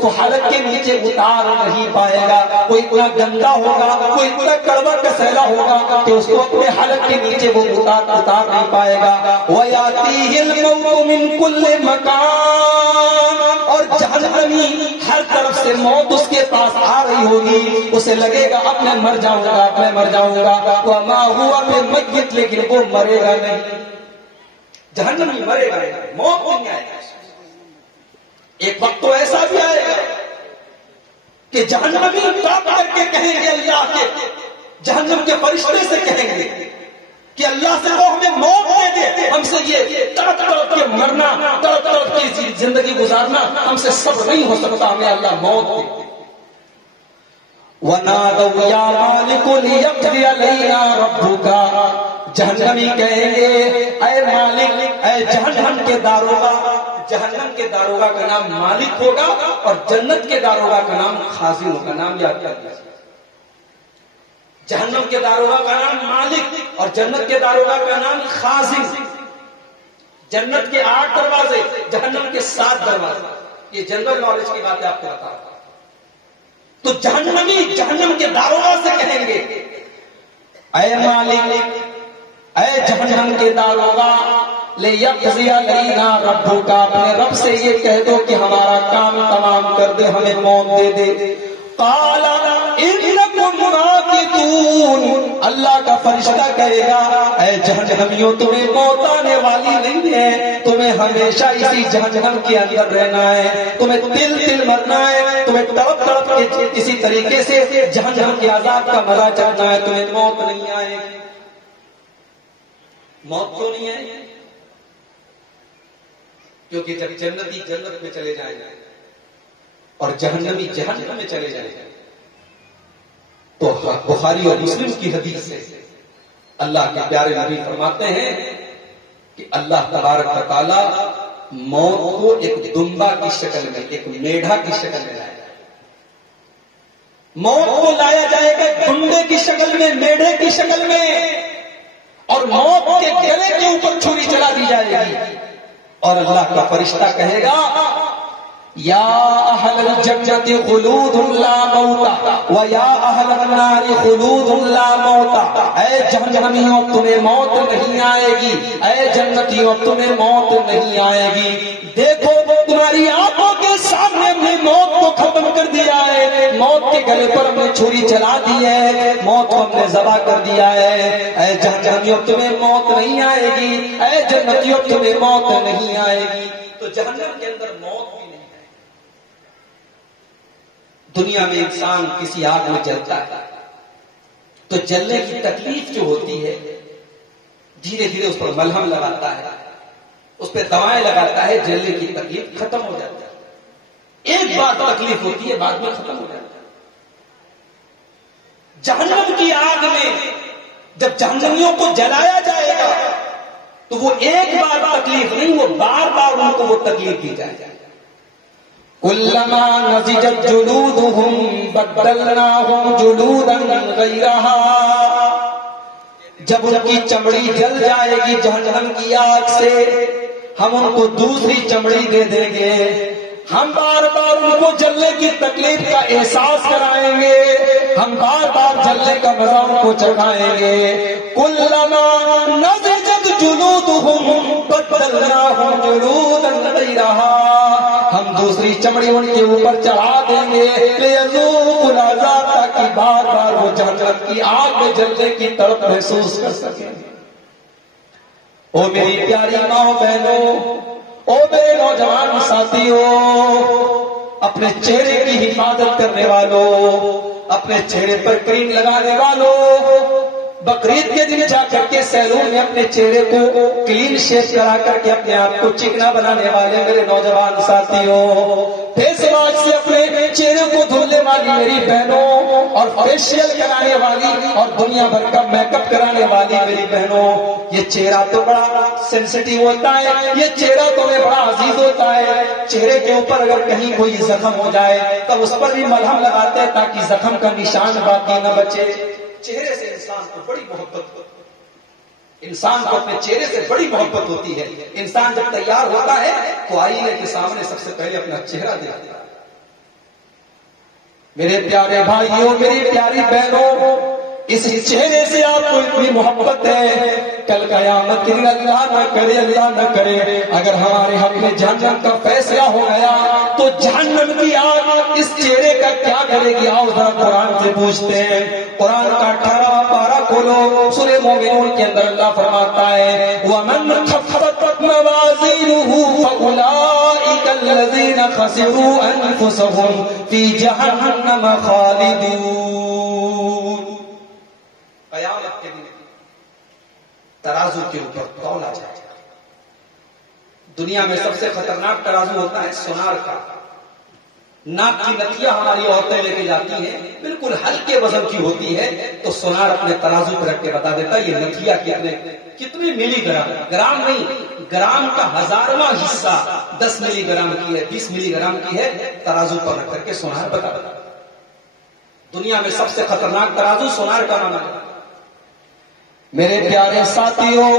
کو حلق کے نیچے اتار نہیں پائے گا. وہ اتنا گندا ہوگا، وہ اتنا کڑوا کسیلا ہوگا کہ اس کو اپنے حلق کے نیچے وہ اتار نہیں پائے گا. وَيَأْتِيهِ الْمَوْتُ مِنْ كُلِّ مَكَانٍ، اور جہنمی ہر طرف سے موت اس کے پاس آ رہی ہوگی. اسے لگے گا اب میں مر جاؤں گا، میں مر جاؤں گا. وَمَا هُوَ بِمَيِّتٍ، لیکن وہ مرے گا نہیں. جہنمی مرے گا نہیں، موت نہیں آئے گا. ایک وقت تو ایسا بھی آئے گا کہ جہنمی کاپ کر کے کہیں گے اللہ کے، جہنم کے فرشتے سے کہیں گے کہ اللہ سے وہ ہمیں موت دے دے، ہم سے یہ تڑپ تڑپ کے مرنا، تڑپ تڑپ کے زندگی گزارنا ہم سے صبر نہیں ہو سکتا، ہمیں اللہ موت دے. وَنَادَوْا يَا مَالِكُ لِيَقْضِيَ عَلَيْنَا رَبُّكَ، جہنمی کہیں گے اے مالک، اے جہنم کے داروغہ. جہنم کے داروغہ کا نام مالک ہوگا اور جنت کے داروغہ کا نام خازن ہوگا. نام یاد کر لیجیے. جہنم کے داروغہ کا نام مالک اور جنت کے داروغہ کا نام خازن. جنت کے 8 دروازے، جہنم کے 7 دروازے. یہ جنرل نالج کی بات ہے، آپ کو بتا. تو جہنمی جہنم کے داروغہ سے کہیں گے اے مالک، اے جہنم کے داروغہ، لِيَقْضِيَ عَلَيْنَا رَبُّكَ، اپنے رب سے یہ کہہ دو کہ ہمارا کام تمام کر دے، ہمیں موت دے دے. قَالَ إِنَّكُمْ انتم ماکثون، اللہ کا فرشتہ کہے گا اے جہنمیوں تمہیں موت آنے والی نہیں ہے، تمہیں ہمیشہ اسی جہنم کے اندر رہنا ہے، تمہیں تل تل مرنا ہے، تمہیں تڑپ تڑپ کے اسی طریقے سے جہنم کے عذاب کا مزہ چڑھنا ہے، تمہیں موت نہیں آئے گی۔ موت کیوں نہیں آئے گی؟ کیونکہ جب جنتی جنت میں چلے جائیں گے اور جہنمی جہنم میں چلے جائیں گے تو بخاری اور مسلم کی حدیث سے اللہ کے پیارے نبی فرماتے ہیں کہ اللہ تبارک و تعالی موت کو ایک دمبا کی شکل میں، ایک میڑھا کی شکل میں لائے گا۔ موت کو لایا جائے گا دمبے کی شکل میں، میڑھے کی شکل میں، اور موت کے گلے کے اوپر چھری چلا دی جائے گی، اور اللہ کا فرشتہ کہے گا یا اہل الجنت خلود لا موت و یا اہل النار خلود لا موت، اے جہنمیوں تمہیں موت نہیں آئے گی، اے جنتیوں تمہیں موت نہیں آئے گی۔ دیکھو تمہاری آنکھوں کے سامنے ہم نے موت کو ختم کر دیا ہے، موت کے گلے پر ہم نے چھری چلا دی ہے، موت کو ہم نے ذبح کر دیا ہے۔ اے جہنمیوں تمہیں موت نہیں آئے گی، اے جنتیوں تمہیں موت نہیں آئے گی۔ تو جہنم کے اندر موت بھی نہیں ہے۔ دنیا میں انسان کسی آگ میں جلتا ہے تو جلنے کی تکلیف جو ہوتی ہے دھیرے دھیرے اس پر ملہم لگاتا ہے، اس پہ دوائیں لگاتا ہے، جلنے کی تکلیف ختم ہو جاتی ہے۔ ایک بار تکلیف ہوتی ہے، بعد میں ختم ہو جاتا ہے۔ جہنم کی آگ میں جب جہنمیوں کو جلایا جائے گا تو وہ ایک بار تکلیف نہیں، وہ بار بار ان کو وہ تکلیف دی جائے گی۔ کلما نضجت جلودہم بدلناہم جلودا غیرہا، جب ان کی چمڑی جل جائے گی جہنم کی آگ سے ہم ان کو دوسری چمڑی دے دیں گے، ہم بار بار ان کو جلنے کی تکلیف کا احساس کرائیں گے، ہم بار بار جلنے کا مزہ ان کو چکھائیں گے۔ کلما نضجت جلودہم بدلناہم جلودا غیرہا، ہم دوسری چمڑی ان کے اوپر چڑھا دیں گے، لِيَذُوقُوا الْعَذَابَ، تاکہ بار بار وہ جہنم کی آگ میں جلنے کی تڑپ محسوس کر سکیں۔ او میری پیاری ماں بہنوں، او میرے نوجوان ساتھیوں، اپنے چہرے کی حفاظت کرنے والوں، اپنے چہرے پر کریم لگانے والوں، بقرعید کے دن جا کر کے سیلون میں اپنے چہرے کو کلین شیپ کرا کر کے اپنے آپ کو چکنا بنانے والے میرے نوجوان ساتھیوں، فیس واش سے اپنے چہرے کو دھلنے والی میری بہنوں، اور فیشیل کرانے والی اور دنیا بھر کا میک اپ کرانے والی میری بہنوں، یہ چہرہ تو بڑا سینسٹیو ہوتا ہے، یہ چہرہ تو بڑا عزیز ہوتا ہے۔ چہرے کے اوپر اگر کہیں کوئی زخم ہو جائے تو اس پر بھی ملہم لگاتے ہیں تاکہ زخم کا نشان باقی نہ بچے۔ چہرے سے انسان کو بڑی محبت ہوتی ہے، انسان کو اپنے چہرے سے بڑی محبت ہوتی ہے۔ انسان جب تیار ہوتا ہے تو آئینے کے سامنے سب سے پہلے اپنا چہرہ دیکھتا ہے۔ میرے پیارے بھائیوں، میری پیاری بہنوں، اس چہرے سے آپ کو اتنی محبت ہے، کل قیامت کے دن اللہ نہ کرے، اللہ نہ کرے اگر ہمارے حق میں جہنم کا فیصلہ ہو گیا تو جہنم کی آگ اس چہرے کا کیا کرے گی؟ آؤ ذرا قرآن سے پوچھتے ہیں۔ قرآن کا 18واں پارہ کھولو، سورہ مومنون کے اندر اللہ فرماتا ہے وَمَنْ خَفَّتْ مَوَازِينُهُ فَأُولَٰئِكَ الَّذِينَ خَسِرُوا أَنفُسَهُمْ فِي جَهَنَّمَ خَالِدُونَ۔ قیامت کے دن ترازو کے اوپر تولا جائے گا۔ دنیا میں سب سے خطرناک ترازو ہوتا ہے سونار کا۔ ناک کی نتھیاں ہماری عورتیں لے کے جاتی ہیں، بالکل ہلکے وزن کی ہوتی ہے، تو سونار اپنے ترازو پہ رکھ کے بتا دیتا ہے یہ نتھیا کتنے ملی گرام، گرام نہیں، گرام کا 1000واں حصہ 10 ملی گرام کی ہے، 20 ملی گرام کی ہے، ترازو پر رکھ کر کے سونار بتا دیتا ہے۔ دنیا میں سب سے خطرناک ترازو سونار کا مانا ہے۔ میرے پیارے ساتھیوں،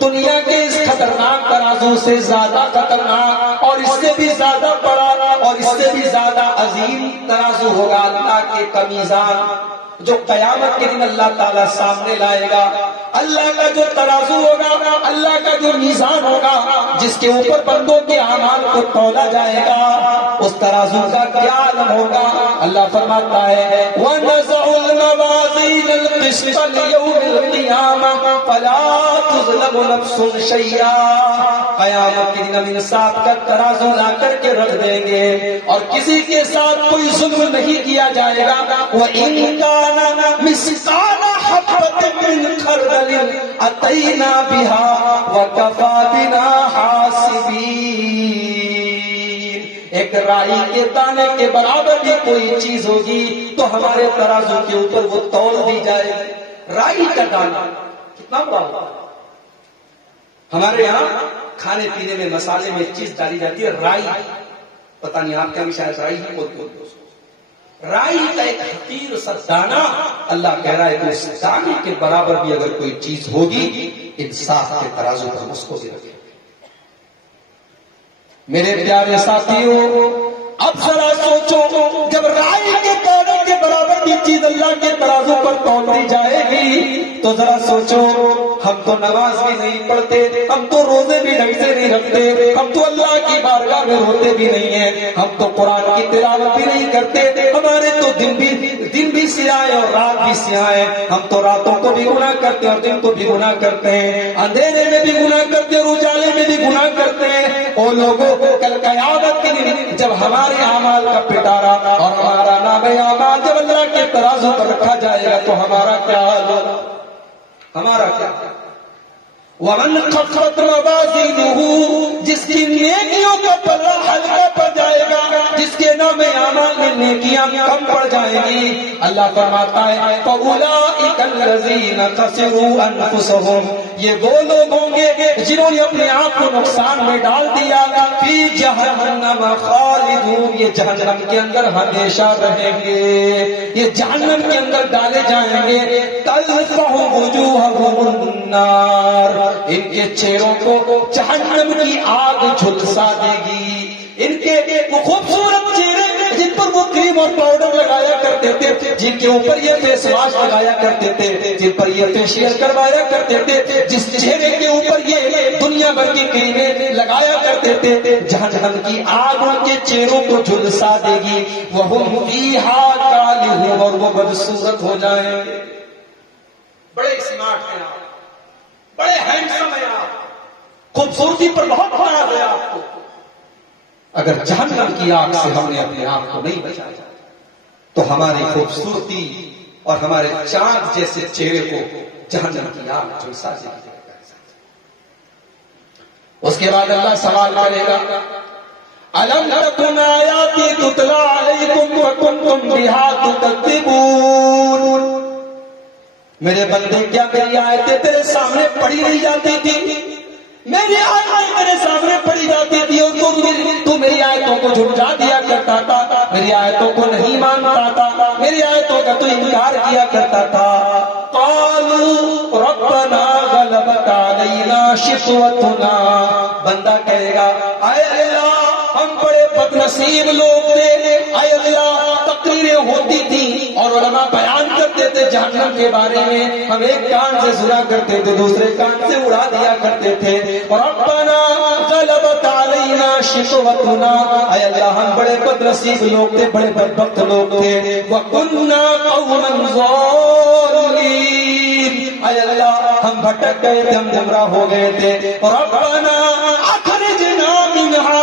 دنیا کے اس خطرناک ترازو سے زیادہ خطرناک اور اس سے بھی زیادہ بڑا اور اس سے بھی زیادہ عظیم ترازو ہوگا اللہ کے کا میزان، جو قیامت کے دن اللہ تعالیٰ سامنے لائے گا۔ اللہ کا جو ترازو ہوگا، اللہ کا جو میزان ہوگا، جس کے اوپر بندوں کے اعمال کو تولا جائے گا، اس ترازو کا کیا عالم ہوگا؟ اللہ فرماتا ہے وَنَزَعُ الموازين القسط ليوم القيامة فلا تظلم نفس شيئا. قیامت کے دن ہم انصاف کا ترازو لا کر کے رکھ دیں گے اور کسی کے ساتھ کوئی ظلم نہیں کیا جائے گا. وَإِن كَانَ مِثْقَالَ حَبَّةٍ مِّنْ خَرْدَلٍ أَتَيْنَا بِهَا وَكَفَىٰ بِنَا حَاسِبِينَ. ایک رائی کے دانے کے برابر بھی کوئی چیز ہوگی تو ہمارے ترازو کے اوپر وہ تول دی جائے گی. رائی کا دانہ کتنا بڑا ہوگا؟ ہمارے یہاں کھانے پینے میں مسالے میں ایک چیز ڈالی جاتی ہے رائی. پتہ نہیں آپ کیا بھی شاید رائی ہی بولتے ہو. رائی کا ایک حقیر سا دانہ اللہ کہہ رہا ہے کہ اس دانے کے برابر بھی اگر کوئی چیز ہوگی انصاف کے ترازو پر اس کو بھی رکھے. میرے پیارے ساتھیوں اب ذرا سوچو جب رائی کے دانے کے برابر کی چیز اللہ کے ترازو پر تول دی جائے گی تو ذرا سوچو ہم تو نماز بھی نہیں پڑھتے, ہم تو روزے بھی ڈھنگ سے نہیں رکھتے, ہم تو اللہ کی بارگاہ میں ہوتے بھی نہیں ہیں, ہم تو قرآن کی تلاوت بھی نہیں کرتے, ہمارے تو دن بھی سیاہ ہے اور رات بھی سیاہ ہے, ہم تو راتوں کو بھی گناہ کرتے اور دن کو بھی گناہ کرتے ہیں, اندھیرے میں بھی گناہ کرتے اور اجالے میں بھی گناہ کرتے ہیں. او لوگوں کل قیامت کے دن جب ہمارے اعمال کا پٹارا اور ہمارا نام اعمال جب اللہ کے ترازو پر رکھا جائے گا تو ہمارا کیا حال ہوگا؟ ہمارا کیا؟ وَمَنْ خَفَّتْ مَوَازِينُهُ جس کی نیکیوں کا پلہ ہلکا پڑ جائے گا, جس کے نام اعمال میں نیکیاں کم پڑ جائیں گی, اللہ فرماتا ہے فَأُولَٰئِكَ الَّذِينَ خَسِرُوا أَنفُسَهُمْ یہ وہ لوگ ہوں گے جنہوں نے اپنے آپ کو نقصان میں ڈال دیا. فِي جَهَنَّمَ خَالِدُونَ یہ جہنم کے اندر ہمیشہ رہیں گے, یہ جہنم کے اندر ڈالے جائیں گے. تَلْفَحُ وُجُوهَهُمُ النَّارُ ان کے چہروں کو جہنم کی آگ جھلسا دے گی. ان کے وہ خوبصورت چہرے جن پر وہ کریم اور پاؤڈر لگایا کرتے تھے, جن کے اوپر یہ فیس واش لگایا کرتے تھے, جن پر یہ فیشیل کروایا کرتے تھے, جس چہرے کے اوپر یہ دنیا بھر کی کریمیں لگایا کرتے تھے, جہنم کی آگ ان کے چہروں کو جھلسا دے گی. وَهُمْ فِيهَا كَالِحُونَ اور وہ بدصورت ہو جائیں گے. بڑے اسمارٹ ہیں آپ, بڑے ہینڈسم ہیں آپ, خوبصورتی پر بہت ناز ہے آپ کو. اگر جہنم کی آگ سے ہم نے اپنے آپ کو نہیں بچایا تو ہماری خوبصورتی اور ہمارے چاند جیسے چہرے کو جہنم کی آگ جھلسا دے گی. اس کے بعد اللہ سوال کرے گا أَلَمْ تَكُنْ آيَاتِي تُتْلَىٰ عَلَيْكُمْ وَكُنْتُمْ بِهَا تُكَذِّبُونَ میرے بندے کیا میری آیتیں تیرے سامنے پڑھی نہیں جاتی تھی؟ میری آیتیں میرے سامنے پڑھی جاتی تھی اور تو میری آیتوں کو جھٹلا دیا کرتا تھا, میری آیتوں کو نہیں مانتا تھا, میری آیتوں کا تو انکار کیا کرتا تھا. قالوا ربنا غلبت علينا شقوتنا بندہ کہے گا اے اللہ ہم بڑے بد نصیب لوگ تھے, اے اللہ تقریریں ہوتی تھی اور علماء بیان کرتے تھے جہنم کے بارے میں, ہم ایک کان سے سنا کرتے تھے دوسرے کان سے اڑا دیا کرتے تھے. ربنا غلبت علينا شقوتنا اے اللہ ہم بڑے بد نصیب لوگ تھے, بڑے بدبخت لوگ تھے. وكنا قوما ظالمين اے اللہ ہم بھٹک گئے تھے, ہم گمراہ ہو گئے تھے. ربنا اخرجنا منها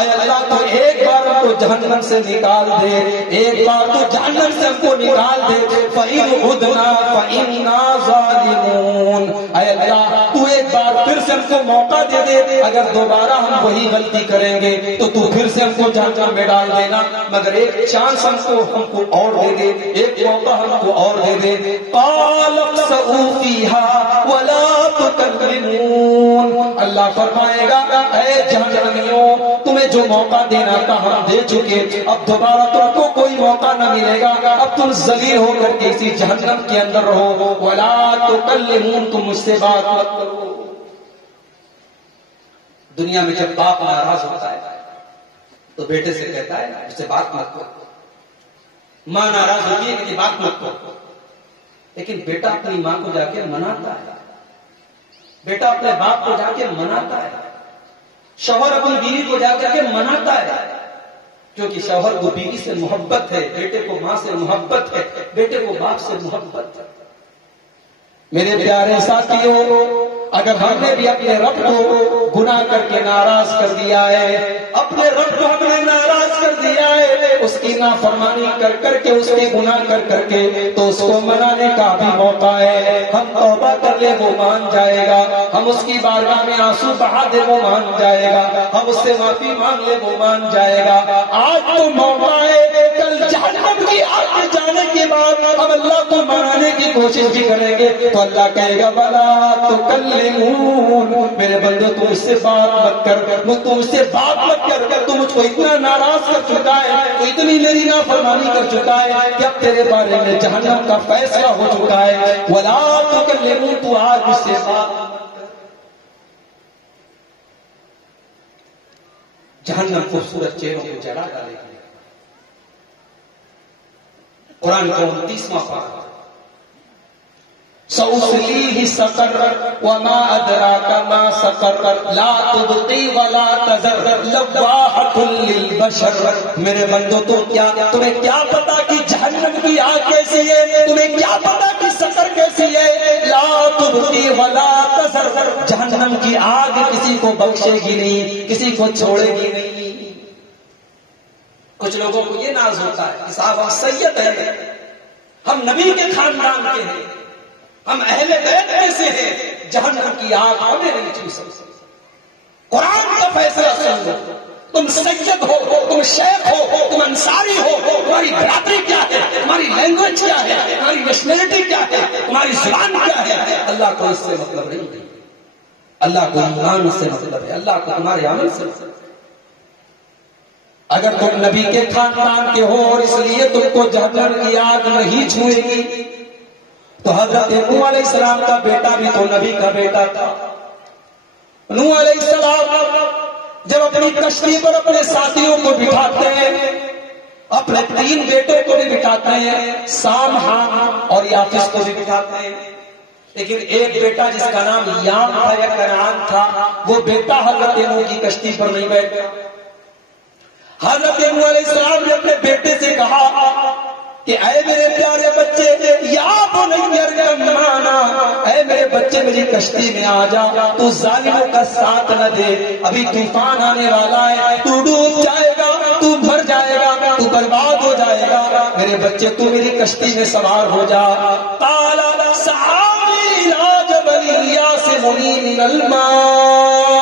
اے اللہ تو ایک بار ہم کو جہنم سے نکال دے, ایک بار تو جہنم سے ہم کو نکال دے. فَإِنْ عُدْنَا فَإِنَّا ظَالِمُونَ اے اللہ تو ایک بار پھر سے ہم کو موقع دے دے, اگر دوبارہ ہم وہی غلطی کریں گے تو تو پھر سے ہم کو جہنم میں ڈال دینا, مگر ایک چانس ہم کو اور دے دے, ایک موقع ہم کو اور دے دے. قَالَ اخْسَئُوا فِيهَا وَلَا تُكَلِّمُونَ اللہ فرمائے گا اے جہنمیوں تمہیں جو موقع دینا تھا ہم دے چکے, اب دوبارہ تم کو کوئی موقع نہ ملے گا, اب تم ذلیل ہو کر کے اسی جہنم کے اندر رہو. وَلَا تُكَلِّمُونَ تم مجھ سے بات مت کرو. دنیا میں جب باپ ناراض ہوتا ہے تو بیٹے سے کہتا ہے اس سے بات مت کرو, ماں ناراض ہوتی ہے کہ بات مت کرو, لیکن بیٹا اپنی ماں کو جا کے مناتا ہے, بیٹا اپنے باپ کو جا کے مناتا ہے, شوہر اپنی بیوی کو جا کر کے مناتا ہے, کیونکہ شوہر کو بیوی سے محبت ہے، بیٹے کو ماں سے محبت ہے، بیٹے کو باپ سے محبت ہے۔ میرے پیارے ساتھیوں، اگر ہم نے بھی اپنے رب کو گناہ کر کے ناراض کر دیا ہے، اپنے رب کو ہم نے ناراض کر دیا ہے، اس کی نافرمانی کر کر کے، اس کے گناہ کر کر کے، تو اس کو منانے کا بھی موقع ہے۔ ہم توبہ کر لے وہ مان جائے گا، ہم اس کی بارگاہ میں آنسو بہا دے وہ مان جائے گا، ہم اس سے معافی مانگ لے وہ مان جائے گا۔ آج تو موقع ہے، کل جہنم کی آگ میں جانے کے بعد ہم اللہ کو منانے کی کوشش بھی کریں گے تو اللہ کہے گا بلا تکلمون، میرے بندو تم اس سے بات مت کر، تم اس سے بات مت کر، تم مجھ کو اتنا ناراض کر چکا ہے، تو اتنی میری نافرمانی کر چکا ہے کہ اب تیرے بارے میں جہنم کا فیصلہ ہو چکا ہے۔ ولا تکلمون، تو آج اس سے بات مت کر۔ جہنم خوبصورت چہروں کو جلا ڈالے گی۔ قرآن کا 29واں پارہ، سأصليه سقر وما أدراك ما سقر لا تبقي ولا تذر لواحة للبشر۔ میرے بندو تمہیں کیا پتا کہ جہنم کی آگ کیسی ہے، تمہیں کیا پتا کہ سقر کیسی ہے؟ لا تبقي ولا تذر، جہنم کی آگ کسی کو بخشے گی نہیں، کسی کو چھوڑے گی نہیں۔ کچھ لوگوں کو یہ ناز ہوتا ہے کہ صاحب ہم سید ہیں، ہم نبی کے خاندان کے ہیں، ہم اہل بیت میں سے ہیں، جہنم کی آگ ہمیں نہیں چھو سکتی۔ قرآن کا فیصلہ سن لو، تم سید ہو، تم شیخ ہو، تم انصاری ہو، تمہاری برادری کیا ہے، تمہاری لینگویج کیا ہے، تمہاری نیشنلٹی کیا ہے، تمہاری زبان کیا ہے، اللہ کو اس سے مطلب نہیں ہے۔ اللہ کو ایمان سے مطلب ہے، اللہ کو تمہارے عمل سے مطلب ہے۔ اگر تم نبی کے خاندان کے ہو اور اس لیے تم کو جہنم کی آگ نہیں چھوئے گی، تو حضرت نوح علیہ السلام کا بیٹا بھی تو نبی کا بیٹا تھا۔ نوح علیہ السلام جب اپنی کشتی پر اپنے ساتھیوں کو بٹھاتے ہیں، اپنے 3 بیٹوں کو بھی بٹھاتے ہیں، سام، حام اور یافس کو بھی بٹھاتے ہیں، لیکن ایک بیٹا جس کا نام یام تھا یا کنعان تھا، وہ بیٹا حضرت نوح کی کشتی پر نہیں بیٹھا۔ حضرت نوح علیہ السلام نے اپنے بیٹے سے کہا کہ اے میرے پیارے بچے، یا بنی ارکب معنا، اے میرے بچے میری کشتی میں آ جا، تو ظالموں کا ساتھ نہ دے، ابھی طوفان آنے والا ہے، تو ڈوب جائے گا، تو مر جائے گا، تو برباد ہو جائے گا، میرے بچے تو میری کشتی میں سوار ہو جا۔ قال سآوی الی جبل یعصمنی من الماء،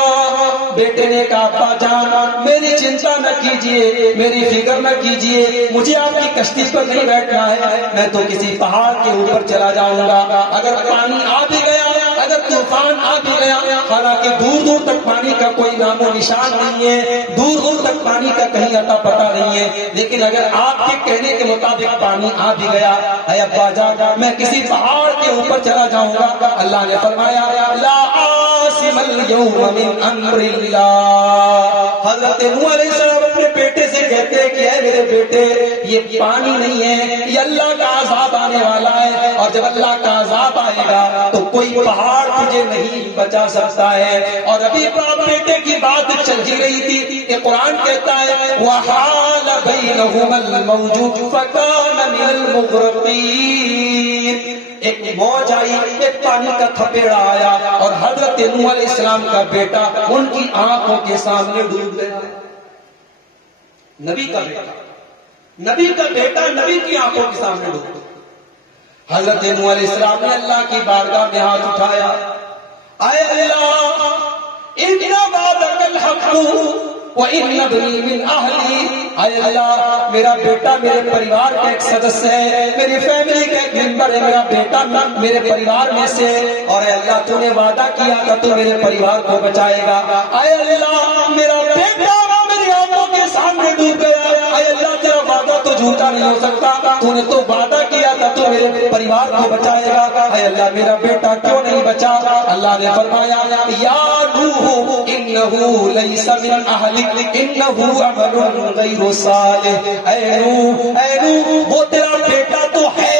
بیٹے نے کہا ابا جان میری چنتا نہ کیجئے، میری فکر نہ کیجئے، مجھے آپ کی کشتی پر نہیں بیٹھنا ہے، میں تو کسی پہاڑ کے اوپر چلا جاؤں گا، اگر پانی آ بھی گیا، اگر طوفان آ بھی گیا، حالانکہ دور دور تک پانی کا کوئی نام و نشان نہیں ہے، دور دور تک پانی کا کہیں اتا پتہ نہیں ہے، لیکن اگر آپ کے کہنے کے مطابق پانی آ بھی گیا، اے ابا جان میں کسی پہاڑ کے اوپر چلا جاؤں گا۔ اللہ نے فرمایا لا عاصم اليوم من امر اللہ۔ حضرت نوح علیہ السلام اپنے بیٹے سے کہتے ہیں کہ اے میرے بیٹے، یہ پانی نہیں ہے، یہ اللہ کا عذاب آنے والا ہے، اور جب اللہ کا عذاب آئے گا تو کوئی پہاڑ تجھے نہیں بچا سکتا ہے۔ اور ابھی باپ بیٹے کی بات چل ہی رہی تھی کہ قرآن کہتا ہے وَحَالَ بَيْنَهُمَا الْمَوْجُ فَكَانَ مِنَ الْمُغْرَقِينَ، ایک موج آئی، ایک پانی کا تھپیڑا آیا، اور حضرت نوح علیہ السلام کا بیٹا ان کی آنکھوں کے سامنے ڈوب گیا۔ نبی کا بیٹا، نبی کا بیٹا نبی کی آنکھوں کے سامنے ڈوب گیا۔ حضرت نوح علیہ السلام نے اللہ کی بارگاہ میں ہاتھ اٹھایا، اے اللہ ان وعدک الحق وَإِنَّ ابْنِي مِنْ أَهْلِي، اے اللہ میرا بیٹا میرے پریوار کا ایک سدسیہ ہے، میری فیملی کا ایک ممبر ہے، میرا بیٹا میرے پریوار میں سے، اور اے اللہ تو نے وعدہ کیا کہ تو میرے پریوار کو بچائے گا۔ اے اللہ میرا بیٹا میری آنکھوں کے سامنے ڈوب گیا، اے اللہ تیرا وعدہ تو جھوٹا نہیں ہو سکتا، تو نے تو وعدہ کیا تھا تو میرے پریوار کو بچائے گا، اے اللہ میرا بیٹا کیوں نہیں بچا؟ اللہ نے فرمایا یا نوح انہ لیس من اہلک انہ عمل غیر صالح، اے نوح وہ تیرا بیٹا تو ہے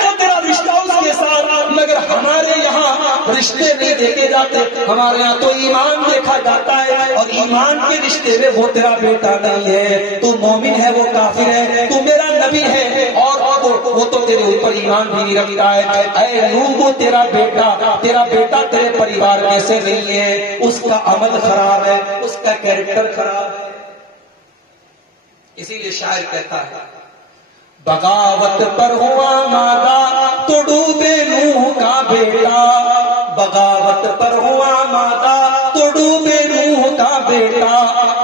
تو تیرا رشتہ اس کے ساتھ، مگر ہمارے یہاں رشتے نہیں دیکھے جاتے، ہمارے یہاں تو ایمان دیکھا جاتا ہے، اور ایمان کے رشتے میں وہ تیرا بیٹا نہیں ہے، تو مومن ہے وہ کافر ہے، تو میرا نبی ہے اور وہ تو تیرے اوپر ایمان بھی نہیں رکھتا ہے، اے نوح وہ تیرا بیٹا تیرے پریوار میں سے نہیں ہے، اس کا عمل خراب ہے، اس کا کیریکٹر خراب ہے۔ اسی لیے شاعر کہتا ہے بغاوت پر ہوا مادہ تو ڈوبے نوح کا بیٹا، بغاوت پر ہوا مادہ تو ڈوبے نوح کا بیٹا،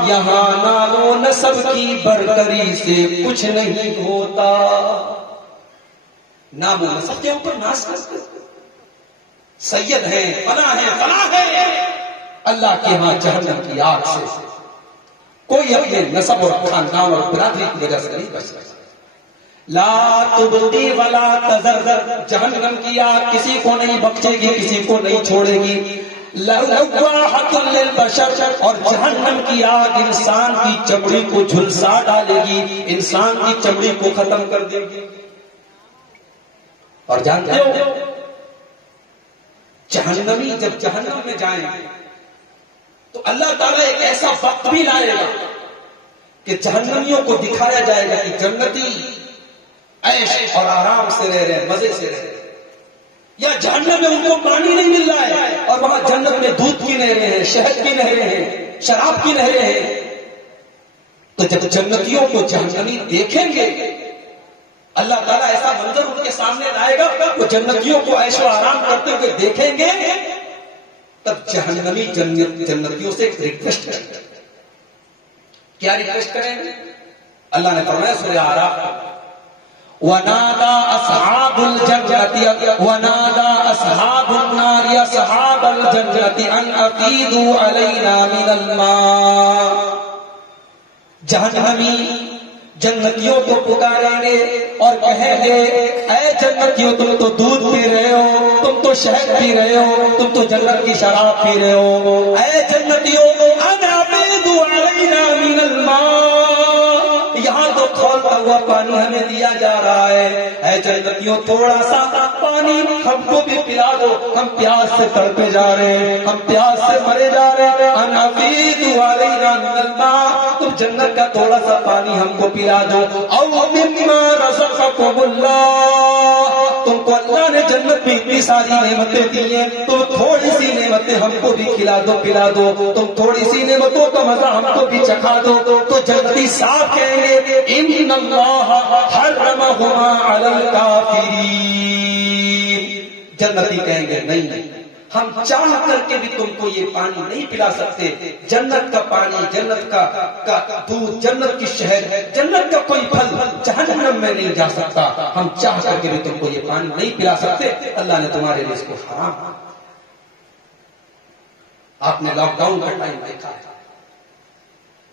یہاں نام و نسب کی برتری سے کچھ نہیں ہوتا۔ نام و نسب کے اوپر ناز کرتے، سید ہیں، فلاں ہے، اللہ کے ہاں جہنم کی آگ سے کوئی اپنے نسب اور خاندان اور برادری کی وجہ سے نہیں بچ سکتا۔ لا تبقی ولا تذر، جہنم کی آگ کسی کو نہیں بخشے گی، کسی کو نہیں چھوڑے گی۔ لواحۃ للبشر، اور جہنم کی آگ انسان کی چمڑی کو جھلسا ڈالے گی، انسان کی چمڑی کو ختم کر دے گی۔ اور جانتے ہو جہنمی جب جہنم میں جائیں گے تو اللہ تعالیٰ ایک ایسا وقت بھی لائے گا کہ جہنمیوں کو دکھایا جائے گا کہ جنتی عیش اور آرام سے رہ رہے، مزے سے رہ رہے، یا جہنم میں ان کو پانی نہیں مل رہا ہے اور وہاں جنت میں دودھ کی نہریں ہیں، شہد کی نہریں ہیں، شراب کی نہریں ہیں۔ تو جب جنتیوں کو جہنمی دیکھیں گے اللہ تعالیٰ ایسا منظر ان کے سامنے لائے گا، وہ جنتیوں کو عیش و آرام کرتے ہوئے دیکھیں گے، تب جہنمی جنتیوں سے ایک ریکویسٹ کریں گے۔ کیا ریکویسٹ کریں گے؟ اللہ نے فرمایا سورہ اعراف وَنَادَى أَصْحَابُ الْجَنَّةِ وَنَادَى أَصْحَابُ النَّارِ أَصْحَابَ الْجَنَّةِ أَنْ أَفِيضُوا عَلَيْنَا مِنَ الْمَاءِ، جہنمی جنتیوں کو پکاریں گے اور کہیں گے اے جنتیوں تم تو دودھ پی رہے ہو، تم تو شہد پی رہے ہو، تم تو جنت کی شراب پی رہے ہو، اے جنتیوں أَنْ عَلَيْنَا مِنَ الْمَاءِ، یہاں تو کھولتا ہوا پانی ہمیں دیا جا رہا ہے، اے جنتیوں تھوڑا سا پانی ہم کو بھی پلا دو، ہم پیاس سے تڑپے جا رہے ہیں، ہم پیاس سے مرے جا رہے ہیں۔ أَنْ أَفِيضُوا عَلَيْنَا مِنَ الْمَاءِ، تم جنت کا تھوڑا سا پانی ہم کو پلا دو، أَوْ مِمَّا رَزَقَكُمُ اللَّهُ، تم کو اللہ نے جنت میں اتنی ساری نعمتیں دی ہیں، تم تھوڑی سی نعمتیں ہم کو بھی کھلا دو پلا دو، تم تھوڑی سی نعمتوں کا مزہ ہم کو بھی چکھا دو۔ تو جنتی صاحب کہیں گے ان اللہ حرمہما علی الکافرین، جنتی کہیں گے نہیں، ہم چاہ کر کے بھی تم کو یہ پانی نہیں پلا سکتے، جنت کا پانی، جنت کا دودھ، جنت کی شہد، جنت کا کوئی پھل جہنم میں نہیں جا سکتا، ہم چاہ کر کے بھی تم کو یہ پانی نہیں پلا سکتے، اللہ نے تمہارے لیے اس کو حرام۔ آپ نے لاک ڈاؤن کا ٹائم دیکھا ہے،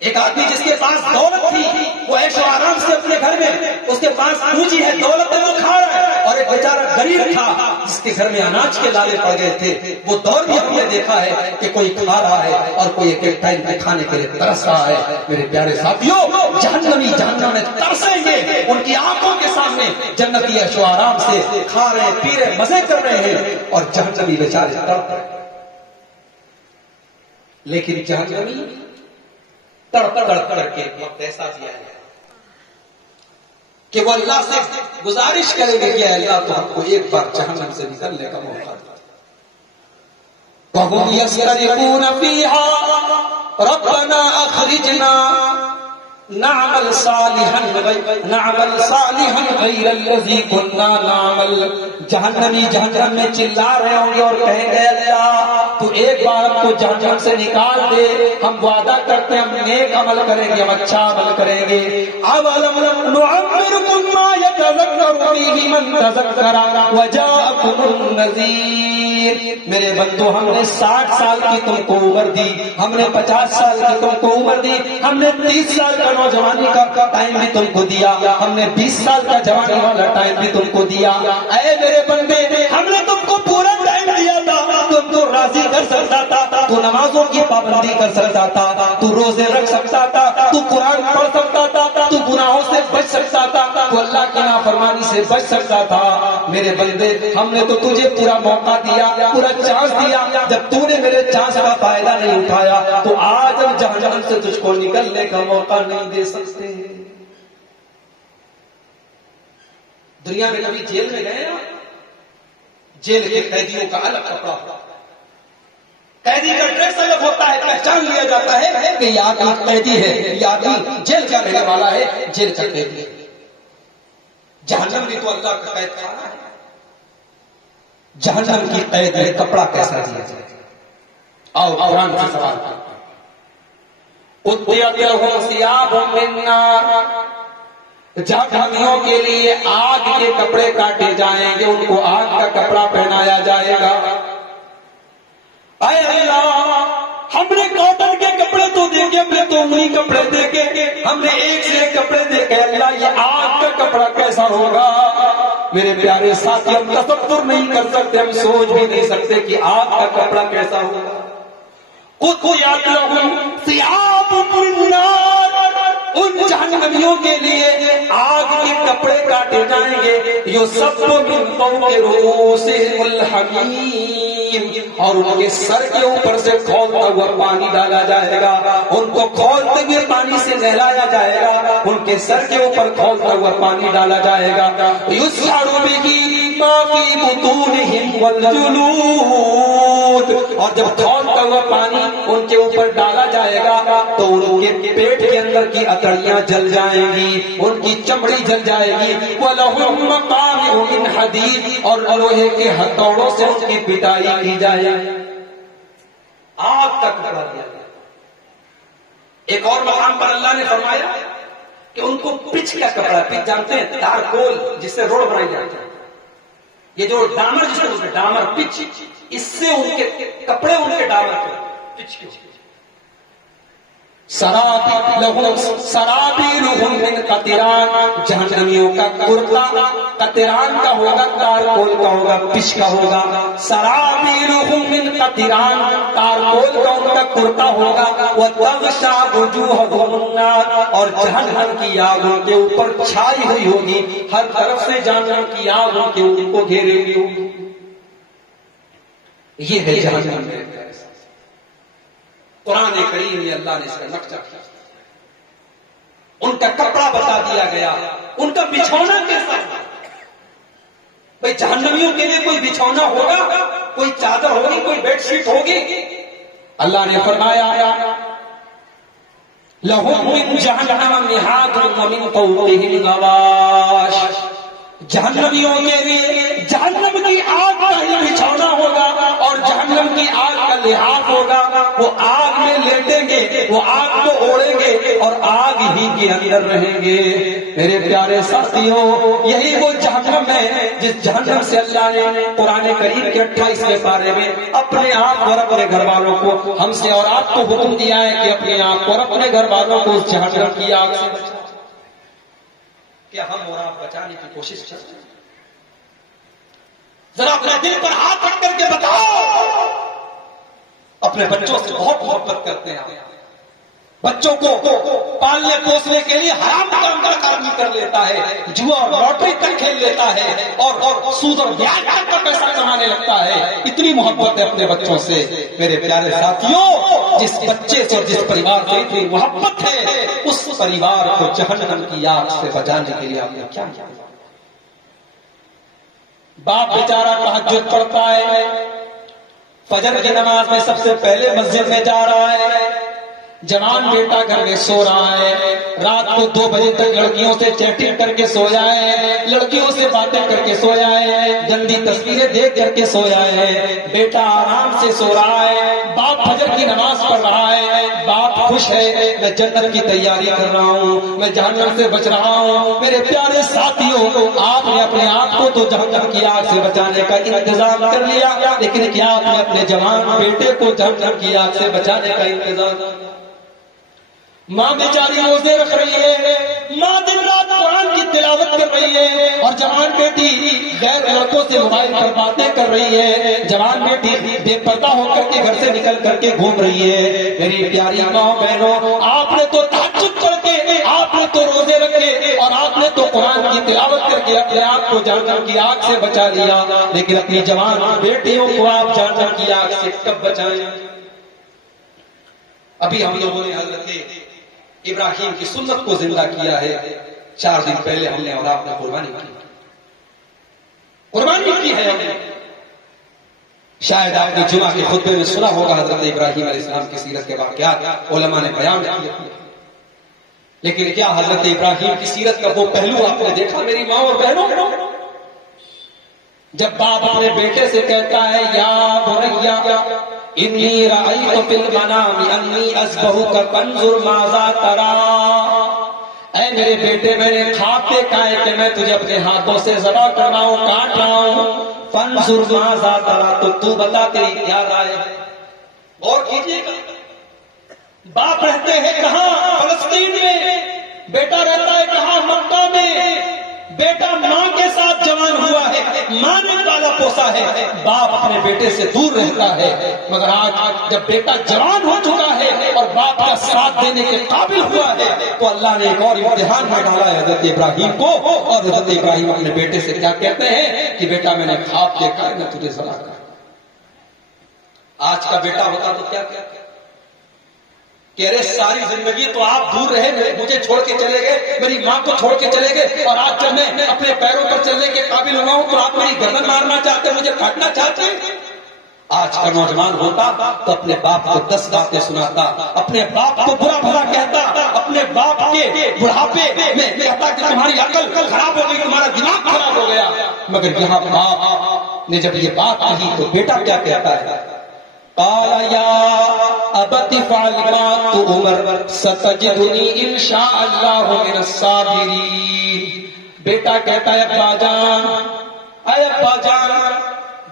ایک آدمی جس کے پاس دولت تھی وہ عیش و آرام سے اپنے گھر میں، اس کے پاس پونجی ہے، دولت ہے، وہ کھا رہا ہے، اور ایک بیچارہ غریب تھا جس کے گھر میں اناج کے لالے پڑ گئے تھے، وہ دور بھی ہم نے دیکھا ہے کہ کوئی کھا رہا ہے اور کوئی ایک ٹائم پہ کھانے کے لیے ترس رہا ہے۔ میرے پیارے ساتھیوں، جہنمی جہنم میں ترسیں گے، ان کی آنکھوں کے سامنے جنتی عیش و آرام سے کھا رہے، پی رہے، مزے کر رہے ہیں، اور جہنمی بیچارے تڑپ رہے۔ لیکن جہنمی تڑپ کے وقت ایسا دیا ہے کہ وہ اللہ سے گزارش کریں گے کہ اللہ تو ہم کو ایک بار جہنم سے نکلنے کا موقع دے۔ وَهُمْ يَسْتَرِقُونَ فِيهَا رَبَّنَا أَخْرِجْنَا نعمل صالحا غیر الذی كنا نعمل، جہنمی جہنم میں چلا رہے ہوں گے اور کہیں گے اللہ تو ایک بار ہم کو جہنم سے نکال دے، ہم وعدہ کرتے ہیں ہم نیک عمل کریں گے، ہم اچھا عمل کریں گے۔ اولم نعمرکم ما یتذکر فیہ من تذکر وجاءکم النذیر، میرے بندو ہم نے 60 سال کی تم کو عمر دی، ہم نے 50 سال کی تم کو عمر دی، ہم نے 30 سال کا نوجوانی کا ٹائم بھی تم کو دیا، ہم نے 20 سال کا جوانی والا ٹائم بھی تم کو دیا۔ اے میرے بندے، ہم نے تم کو پورا ٹائم دیا تھا، تم کو راضی کر سکتا تھا، تو نمازوں کی پابندی کر سکتا تھا، تو روزے رکھ سکتا تھا، تو قرآن پڑھ سکتا تھا، تو گناہوں سے بچ سکتا تھا، تو اللہ کی نافرمانی سے بچ سکتا تھا۔ میرے بندے، ہم نے تو تجھے پورا موقع دیا، پورا چانس دیا، جب تو نے میرے چانس کا فائدہ نہیں اٹھایا تو آج ہم جہنم سے تجھ کو نکلنے کا موقع نہیں دے سکتے۔ دنیا میں کبھی جیل میں گئے نا؟ جیل کے قیدیوں کا الگ کپڑا، قیدی کا ڈریس الگ ہوتا ہے، پہچان لیا جاتا ہے کہ یہ آدمی قیدی ہے، یہ آدمی جیل کا رہنے والا ہے، جیل کا قیدی۔ جہنم بھی تو اللہ کا قید خانہ ہے، جہنم کی قید میں کپڑا کیسا دیا جائے؟ آؤ قرآن سے سوال کرتے ہیں۔ قطعت لهم ثياب من نار، جہنمیوں کے لیے آگ کے کپڑے کاٹے جائیں گے، ان کو آگ کا کپڑا پہنایا جائے گا۔ اے اللہ، ہم نے کاٹن کے کپڑے تو دیکھے، ہم نے تو انہی کپڑے دیکھے، ہم نے ایک سے ایک کپڑے دیکھے، اللہ یہ آگ کا کپڑا کیسا ہوگا؟ میرے پیارے ساتھی، ہم تصور نہیں کر سکتے، ہم سوچ بھی نہیں سکتے کہ آگ کا کپڑا کیسا ہوگا۔ قطعت لهم ثياب من نار، ان جہنمیوں کے لیے آگ کے کپڑے کاٹے جائیں گے، یصب من فوق رؤوسهم الحمیم، اور ان کے سر کے اوپر سے کھولتا ہوا پانی ڈالا جائے گا، ان کو کھولتے ہوئے پانی سے نہلایا جائے گا، ان کے سر کے اوپر کھولتا ہوا پانی ڈالا جائے گا۔ یسحر به ما فی بطونهم والجلود، اور جب کھولتا ہوا پانی ان کے اوپر ڈالا جائے گا تو ان کے پیٹ کے اندر کی اتڑیاں جل جائیں گی، ان کی چمڑی جل جائے گی۔ وَلَهُمْ مَقَامِعُ مِنْ حَدِيدٍ، اور لوہے کے ہتھوڑوں سے ان کی پٹائی کی جائے۔ آگ تک کپڑا دیا گیا۔ ایک اور مقام پر اللہ نے فرمایا کہ ان کو پچ کا کپڑا، پچ جانتے ہیں تارکول جس سے روڈ بنائی جاتی ہے، یہ جو ڈامر جس کو ڈامر پچ، اس سے ان کے کپڑے ان کے ڈامر کے پچ کے سرابیلہم من قطران، جہنمیوں کا کرتا قطران کا ہوگا، تارکول کا ہوگا، پچ کا ہوگا۔ سرابیلہم من قطران، تارکول کا ان کا کرتا ہوگا۔ وتغشی وجوہہم النار، اور جہنم کی آگ ان کے اوپر چھائی ہوئی ہوگی، ہر طرف سے جہنم کی آگ ان کے ان کو گھیرے ہوئی ہوگی۔ یہ ہے جہنم۔ قرآن کریم میں اللہ نے اس کا نقشہ کیا، ان کا کپڑا بتا دیا گیا، ان کا بچھونا کیسا ہوگا۔ بھائی جہنمیوں کے لیے کوئی بچھونا ہوگا، کوئی چادر ہوگی، کوئی بیڈ شیٹ ہوگی؟ اللہ نے فرمایا لَهُم مِّن جَهَنَّمَ مِهَادٌ وَمِن فَوْقِهِمْ غَوَاشٍ، جہنمیوں کے لیے جہنم کی آگ کا ہی بچھونا ہوگا اور جہنم کی آگ کا لحاف ہوگا، وہ آگ میں لیٹیں گے، وہ آگ کو اوڑیں گے اور آگ ہی کے اندر رہیں گے۔ میرے پیارے ساتھیوں، یہی وہ جہنم ہے جس جہنم سے اللہ نے قرآن کریم کے 28ویں پارے میں اپنے آپ اور اپنے گھر والوں کو، ہم سے اور آپ کو حکم دیا ہے کہ اپنے آپ اور اپنے گھر والوں کو اس جہنم کی آگ سے بچائیں۔ کیا ہم اور آپ بچانے کی کوشش کرتے ہیں؟ ذرا اپنے دل پر ہاتھ رکھ کر کے بتاؤ۔ اپنے بچوں سے بہت محبت کرتے ہیں، بچوں کو پالنے پوسنے کے لیے حرام کام کا آدمی کر لیتا ہے، جوا اور لاٹری تک کھیل لیتا ہے اور سود اور بیاج پر پیسہ کمانے لگتا ہے۔ اتنی محبت ہے اپنے بچوں سے۔ میرے پیارے ساتھیوں، جس بچے سے اور جس پریوار سے اتنی محبت ہے، اس پریوار کو جہنم کی آگ سے بچانے کے لیے آپ نے کیا کیا؟ باپ بیچارہ تہجد پڑھتا ہے، فجر کی نماز میں سب سے پہلے مسجد میں جا رہا ہے، جوان بیٹا گھر میں سو رہا ہے، رات کو 2 بجے تک لڑکیوں سے چیٹنگ کر کے سویا ہے، لڑکیوں سے باتیں کر کے سویا ہے، گندی تصویریں دیکھ کر کے سویا ہے، بیٹا آرام سے سو رہا ہے، باپ فجر کی نماز پڑھ رہا ہے، باپ خوش ہے، میں جنت کی تیاری کر رہا ہوں، میں جہنم سے بچ رہا ہوں۔ میرے پیارے ساتھیوں، آپ نے اپنے آپ کو تو جہنم کی آگ سے بچانے کا انتظام کر لیا، لیکن کیا آپ نے اپنے جوان بیٹے کو جہنم کی آگ سے بچانے کا انتظام کیا؟ ماں بیچاری روزے رکھ رہی ہے، ماں دن رات قرآن کی تلاوت کر رہی ہے اور جوان بیٹی غیر لڑکوں سے موبائل پر باتیں کر رہی ہے، جوان بیٹی بے پردہ ہو کر کے گھر سے نکل کر کے گھوم رہی ہے، میری پیاری ماں بہنوں، آپ نے تو تہجد پڑھ کے، آپ نے تو روزے رکھے اور آپ نے تو قرآن کی تلاوت کر کے اپنے آپ کو جہنم کی آگ سے بچا لیا، لیکن اپنی جوان بیٹیوں کو آپ جہنم کی آگ سے کب بچائیں؟ ابھی ہم لوگوں نے حضرت ابراہیم کی سنت کو زندہ کیا ہے، 4 دن پہلے ہم نے اور آپ نے قربانی کی ہے ہم نے۔ شاید آپ نے جمعہ کے خطبے میں سنا ہوگا حضرت ابراہیم علیہ السلام کی سیرت کے واقعات علماء نے بیان کیے، لیکن کیا حضرت ابراہیم کی سیرت کا وہ پہلو آپ نے دیکھا میری ماں اور بہنوں؟ جب باپ اپنے بیٹے سے کہتا ہے یا بنیا انی رأیت فی المنام انی اذبحک فانظر ماذا تری، اے میرے بیٹے میں نے خواب دیکھا ہے کہ میں تجھے اپنے ہاتھوں سے ذبح کر رہا ہوں، کاٹ رہا ہوں، فانظر ماذا تری، تو بتا تیری کیا رائے ہے؟ غور کیجیے گا، باپ رہتے ہیں کہاں؟ فلسطین میں، بیٹا رہتا ہے کہاں؟ مکہ میں، بیٹا ماں کے ساتھ جوان ہوا ہے، ماں نے پالا پوسا ہے، باپ اپنے بیٹے سے دور رہتا ہے، مگر آج جب بیٹا جوان ہو چکا ہے اور باپ کا ساتھ دینے کے قابل ہوا ہے تو اللہ نے ایک اور امتحان میں ڈالا ہے حضرت ابراہیم کو، اور حضرت ابراہیم اپنے بیٹے سے کیا کہتے ہیں کہ بیٹا میں نے خواب دیکھا ہے، میں تجھے ذبح کروں۔ آج کا بیٹا ہوتا تو کیا کہتا کہ ارے ساری زندگی تو آپ دور رہے، مجھے چھوڑ کے چلے گئے، میری ماں کو چھوڑ کے چلے گئے، اور آج جب میں اپنے پیروں پر چلنے کے قابل ہوا ہوں تو آپ میری گردن مارنا چاہتے، مجھے کاٹنا چاہتے۔ آج کا نوجوان ہوتا تو اپنے باپ کو 10 باتیں سناتا، اپنے باپ کو برا بھلا کہتا، اپنے باپ کے بڑھاپے میں کہتا کہ تمہاری عقل خراب ہو گئی، تمہارا دماغ خراب ہو گیا، مگر یہاں باپ نے جب یہ بات کہی تو بیٹا کیا کہتا ہے؟ قال یا ابت افعل ما تؤمر ستجدنی ان شاء اللہ من الصابرین۔ بیٹا کہتا ہے ابا جان، اے ابا جان،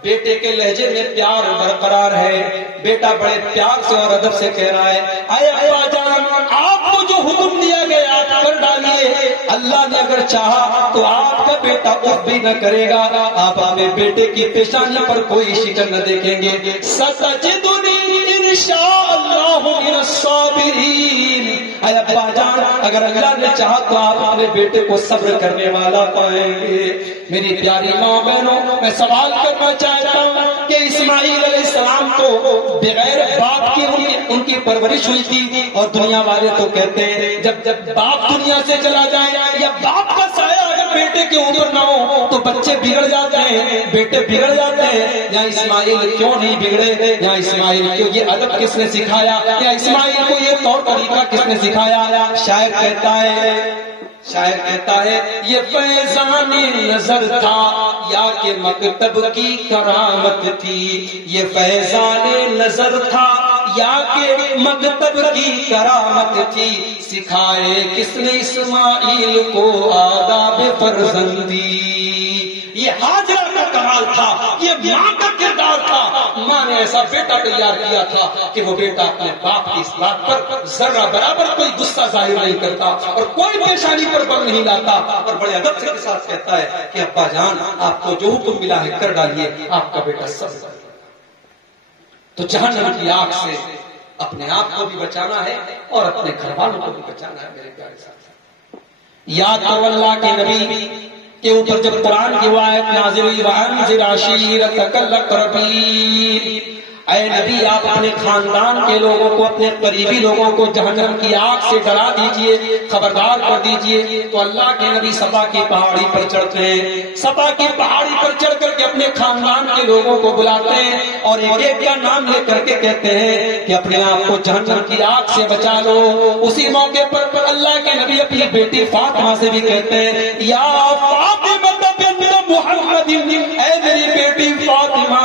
بیٹے کے لہجے میں پیار برقرار ہے، بیٹا بڑے پیار سے اور ادب سے کہہ رہا ہے اے ابا جان، آپ کو جو حکم دیا گیا آپ کر ڈالیے، اللہ نے اگر چاہا تو آپ کا بیٹا اف بھی نہ کرے گا، آپ اپنے بیٹے کی پیشانی پر کوئی شکن نہ دیکھیں گے، ستجدنی انشاءاللہ من الصابرین۔ اے ابا جان، اگر اللہ نے چاہا تو آپ اپنے بیٹے کو صبر کرنے والا پائیں گے۔ میری پیاری ماں بہنوں، میں سوال کرنا چاہتا ہوں کہ اسماعیل علیہ السلام کو بغیر باپ کی ان کی پرورش ہوئی تھی، اور دنیا والے تو کہتے ہیں جب باپ دنیا سے چلا جائے یا باپ کا سایہ اگر بیٹے کے اوپر نہ ہو تو بچے بگڑ جاتے ہیں، بیٹے بگڑ جاتے ہیں۔ یا اسماعیل کیوں نہیں بگڑے؟ یا اسماعیل کو یہ ادب کس نے سکھایا؟ یا اسماعیل کو یہ طور طریقہ کس نے سکھایا؟ شاعر کہتا ہے یہ فیضان نظر تھا یا کہ مکتب کی کرامت تھی، یہ فیضان نظر تھا یا کہ مکتب کی کرامت تھی، سکھائے کس نے اسماعیل کو آداب فرزندی۔ یہ ہاجرہ کا کمال تھا، یہ ماں کا کردار تھا، ماں نے ایسا بیٹا تیار کیا تھا کہ وہ بیٹا اپنے باپ کی اس بات پر ذرہ برابر کوئی غصہ ظاہر نہیں کرتا اور کوئی پیشانی پر بم نہیں لاتا، اور بڑے ادب کے ساتھ کہتا ہے کہ ابا جان آپ کو جو حکم ملا ہے کر ڈالیے، آپ کا بیٹا سب۔ تو جہنم کی آگ سے اپنے آپ کو بھی بچانا ہے اور اپنے گھر والوں کو بھی بچانا ہے میرے پیارے ساتھ۔ یاد کرو اللہ کے نبی کے اوپر جب قرآن کی آیت نازل ہوئی وَأَنذِرْ عَشِيرَتَكَ الْأَقْرَبِينَ، اے نبی آپ اپنے خاندان کے لوگوں کو، اپنے قریبی لوگوں کو جہنم کی آگ سے ڈرا دیجئے، خبردار کر دیجئے۔ تو اللہ کے نبی صفا کی پہاڑی پر چڑھتے ہیں، صفا کی پہاڑی پر چڑھ کر کے اپنے خاندان کے لوگوں کو بلاتے ہیں اور ایک ایک کا نام لے کر کے کہتے ہیں کہ اپنے آپ کو جہنم کی آگ سے بچا لو۔ اسی موقع پر اللہ کے نبی اپنی بیٹی فاطمہ سے بھی کہتے ہیں یا فاطمہ بنت محمد، اے میری بیٹی فاطمہ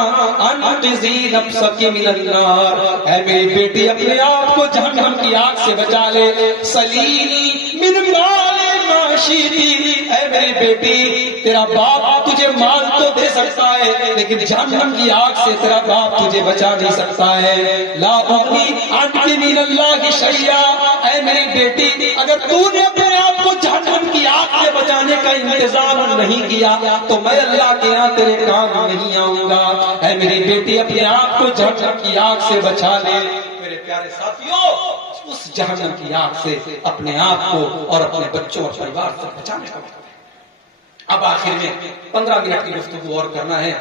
انقذی نفسک من النار، اے میری بیٹی اپنے آپ کو جہنم کی آگ سے بچا لے۔ سلینی من مال ما رشیدی، اے میری بیٹی تیرا باپ تجھے مال تو دے سکتا ہے لیکن جہنم کی آگ سے تیرا باپ تجھے بچا نہیں سکتا ہے. لا اغنی عنک من اللہ شیئا، اے میری بیٹی اگر تو نے اپنے آپ کو جہنم کی آگ سے بچانے کا انتظام نہیں کیا تو میں اللہ کے یہاں تیرے کام نہیں آؤں گا. اے میری بیٹی اپنے آپ کو جہنم کی آگ سے بچا لے. میرے پیارے ساتھیوں، اس جہنم کی آگ سے اپنے آپ کو اور اپنے بچوں اور پریوار سے بچانے کا وقت ہے. اب آخر میں 15 منٹ کی گفتگو اور کرنا ہے.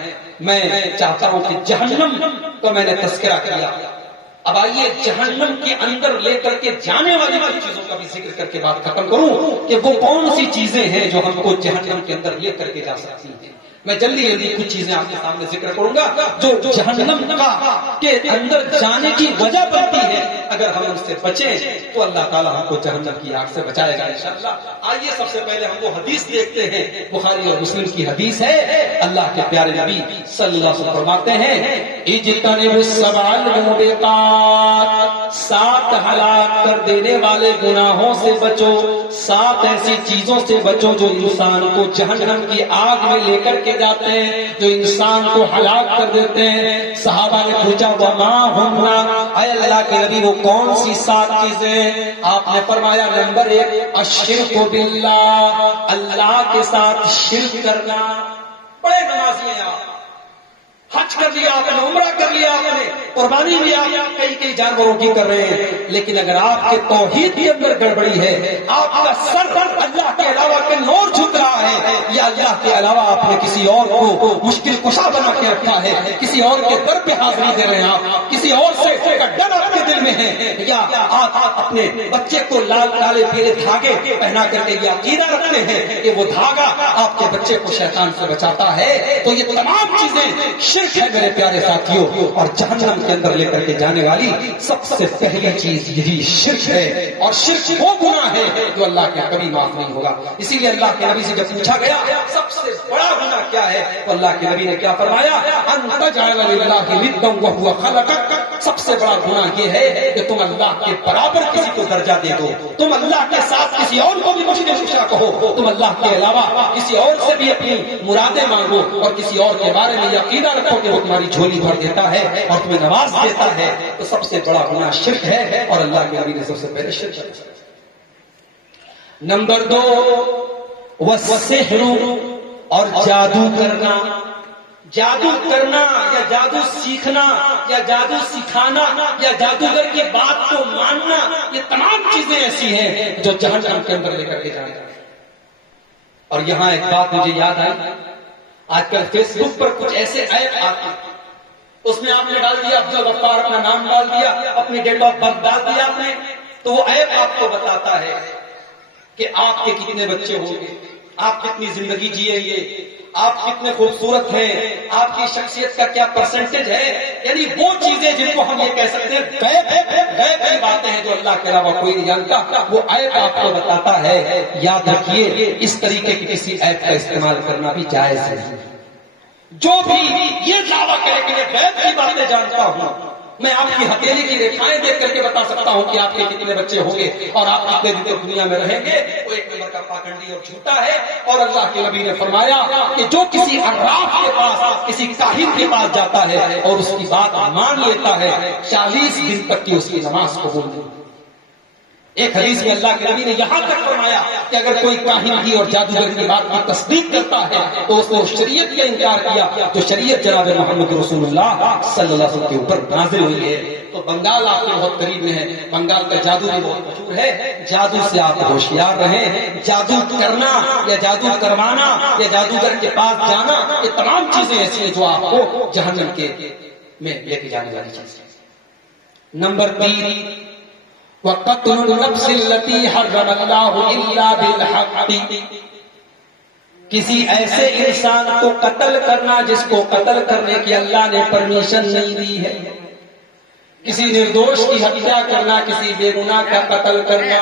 میں چاہتا ہوں کہ جہنم کو میں نے تذکرہ کیا، اب آئیے جہنم کے اندر لے کر کے جانے والی چیزوں کا بھی ذکر کر کے بات ختم کروں کہ وہ کون سی چیزیں ہیں جو ہم کو جہنم کے اندر لے کر کے جا سکتی ہیں. میں جلدی جلدی کچھ چیزیں آپ کے سامنے ذکر کروں گا جو جہنم کے اندر جانے کی وجہ بنتی ہے. اگر ہم ان سے بچیں تو اللہ تعالیٰ ہم کو جہنم کی آگ سے بچائے گا انشاءاللہ. آئیے سب سے پہلے ہم وہ حدیث دیکھتے ہیں، بخاری اور مسلم کی حدیث ہے. اللہ کے پیارے نبی صلی اللہ علیہ وسلم فرماتے ہیں اجتنبوا السبع الموبقات، 7 ہلاک کر دینے والے گناہوں سے بچو، 7 ایسی چیزوں سے بچو جو انسان کو جہنم کی آگ میں لے کر کے جاتے ہیں، جو انسان کو ہلاک کر دیتے ہیں. صحابہ نے پوچھا وما ہننا، اے اللہ کے نبی وہ کون سی 7 چیزیں؟ آپ نے فرمایا نمبر 1 الشرک باللہ، اللہ کے ساتھ شرک کرنا. بڑے نمازی ہیں آپ، حج کر لیا آپ نے، عمرہ کر لیا آپ نے، قربانی بھی آپ کئی جانوروں کی کر رہے ہیں، لیکن اگر آپ کے توحید کے اندر گڑبڑی ہے، آپ کا سر اللہ کے علاوہ کہیں اور جھک رہا ہے، یا اللہ کے علاوہ آپ نے کسی اور کو مشکل کشا بنا کے رکھا ہے، کسی اور کے در پہ حاضری دے رہے ہیں، آپ کسی اور سے کا ڈر آپ کے دل میں ہے، یا آپ اپنے بچے کو لال کالے پیلے دھاگے پہنا کر کے یہ عقیدہ رکھتے ہیں کہ وہ دھاگا آپ کے بچے کو شیطان سے بچاتا ہے، تو یہ تمام چیزیں شرک ہے میرے پیارے ساتھیوں. اور جہنم کے اندر لے کر کے جانے والی سب سے پہلی چیز یہی شرک ہے، اور شرک وہ گناہ ہے جو اللہ کے کبھی معاف نہیں ہوگا. اسی لیے اللہ کے نبی سے جب پوچھا گیا سب سے بڑا گناہ کیا ہے تو اللہ کے نبی نے کیا فرمایا ان تجعل للہ ندا وهو خلقک. سب سے بڑا گناہ یہ ہے کہ تم اللہ کے برابر کسی کو درجہ دے دو، تم اللہ کے ساتھ کسی اور کو بھی مشکل کشا کہو، تم اللہ کے علاوہ کسی اور سے بھی اپنی مرادیں مانگو اور کسی اور کے بارے میں یہ عقیدہ رکھو کہ وہ تمہاری جھولی بھر دیتا ہے اور تمہیں نواز دیتا ہے. تو سب سے بڑا گناہ شرک ہے، اور اللہ کے نبی نے سب سے پہلے شرک ہے. نمبر 2 والسحر، اور جادو کرنا. جادو کرنا یا جادو سیکھنا یا جادو سکھانا یا جادوگر کی بات کو ماننا، یہ تمام چیزیں ایسی ہیں جو جہنم کے اندر لے کر کے جانے. اور یہاں ایک بات مجھے یاد آئی، آج کل فیس بک پر کچھ ایسے ایپ آتے ہیں، اس میں آپ نے ڈال دیا عبدالغفار، اپنا نام ڈال دیا، اپنی ڈیٹ آف برتھ ڈال دیا آپ نے، تو وہ ایپ آپ کو بتاتا ہے کہ آپ کے کتنے بچے ہوں گے، آپ کتنی زندگی جیئیں گے، آپ کتنے خوبصورت ہیں، آپ کی شخصیت کا کیا پرسنٹیج ہے. یعنی وہ چیزیں جن کو ہم یہ کہہ سکتے ہیں غیب کی باتیں ہیں جو اللہ کے علاوہ کوئی نہیں جانتا، وہ ایپ آپ کو بتاتا ہے. یاد رکھیے اس طریقے کی کسی ایپ کا استعمال کرنا بھی جائز ہے. جو بھی یہ دعویٰ کرے کہ میں غیب کی باتیں جانتا ہوں، میں آپ کی ہتھیلی کی ریکھائیں دیکھ کر کے بتا سکتا ہوں کہ آپ کے کتنے بچے ہوں گے اور آپ کتنے دن تک دنیا میں رہیں گے، وہ ایک نمبر کا پاکھنڈی اور جھوٹا ہے. اور اللہ کے نبی نے فرمایا کہ جو کسی عراف کے پاس، کسی کاہن کے پاس جاتا ہے اور اس کی بات مان لیتا ہے، 40 دن تک کی اس کی نماز قبول نہیں. ایک حدیث میں اللہ کے نبی نے یہاں تک فرمایا کہ اگر کوئی کاہن کی اور جادوگر کی بات کی تصدیق کرتا ہے تو اس نے شریعت کا انکار کیا، تو شریعت جناب محمد رسول اللہ صلی اللہ علیہ وسلم کے اوپر نازل ہوئی ہے. تو بنگال آپ کے بہت قریب میں ہے، بنگال کا جادو بھی بہت مشہور ہے. جادو سے آپ ہوشیار رہیں. جادو کرنا یا جادو کروانا یا جادوگر کے پاس جانا، یہ تمام چیزیں ایسی ہیں جو آپ کو جہنم کے میں لے کے جانے والی چیزیں. نمبر 3 وَقَتْلُ النَّفْسِ الَّتِي حَرَّمَ اللَّهُ إِلَّا بِالْحَقِّ، کسی ایسے انسان کو قتل کرنا جس کو قتل کرنے کی اللہ نے پرمیشن نہیں دی ہے. کسی نردوش کی ہتیا کرنا، کسی بے گناہ کا قتل کرنا،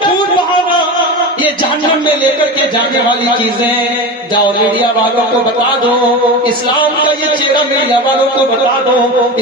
خون بہانا یہ جہنم میں لے کر کے جانے والی چیزیں. جاؤ میڈیا والوں کو بتا دو اسلام کا یہ چہرہ، میڈیا والوں کو بتا دو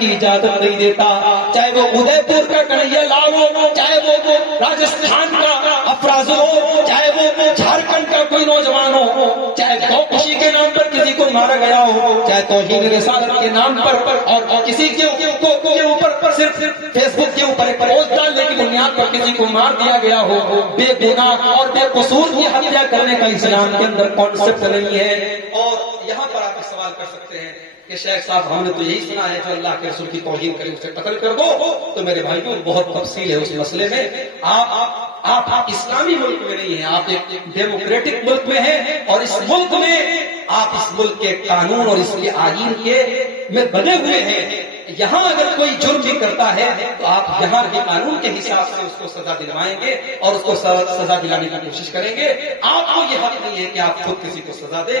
کی اجازت نہیں دیتا، چاہے وہ ادے پور کا کنہیا لال ہو، چاہے وہ راجستھان کا افراز ہو، چاہے وہ جھارکھنڈ کا کوئی نوجوان ہو، چاہے گو خوشی کے نام پر کسی کو مارا گیا ہو، چاہے توہین رسالت کے نام پر اور کسی کے اوپر صرف فیس بک کے اوپر ایک پوسٹ ڈالنے کی بنیاد پر کسی کو مار دیا گیا ہو، بے گناہ اور بے قصور کی ہتیا کرنے کا اسلام کے اندر کانسیپٹ نہیں ہے. اور یہاں پر آپ سوال کر سکتے ہیں کہ شیخ صاحب ہم نے تو یہی سنا ہے جو اللہ کے رسول کی توہین کرے اسے قتل کر دو. تو میرے بھائیوں بہت تفصیل ہے اس مسئلے میں. آپ اسلامی ملک میں نہیں ہیں، آپ ایک ڈیموکریٹک ملک میں ہیں، اور اس ملک میں آپ اس ملک کے قانون اور اس کے آئین کے میں بنے ہوئے ہیں. یہاں اگر کوئی جرم بھی کرتا ہے تو آپ یہاں کے قانون کے حساب سے اس کو سزا دلوائیں گے اور اس کو سزا دلانے کی کوشش کریں گے. آپ کو یہ حق نہیں ہے کہ آپ خود کسی کو سزا دیں.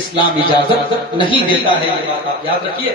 اسلام اجازت نہیں دیتا ہے، یہ بات آپ یاد رکھیے.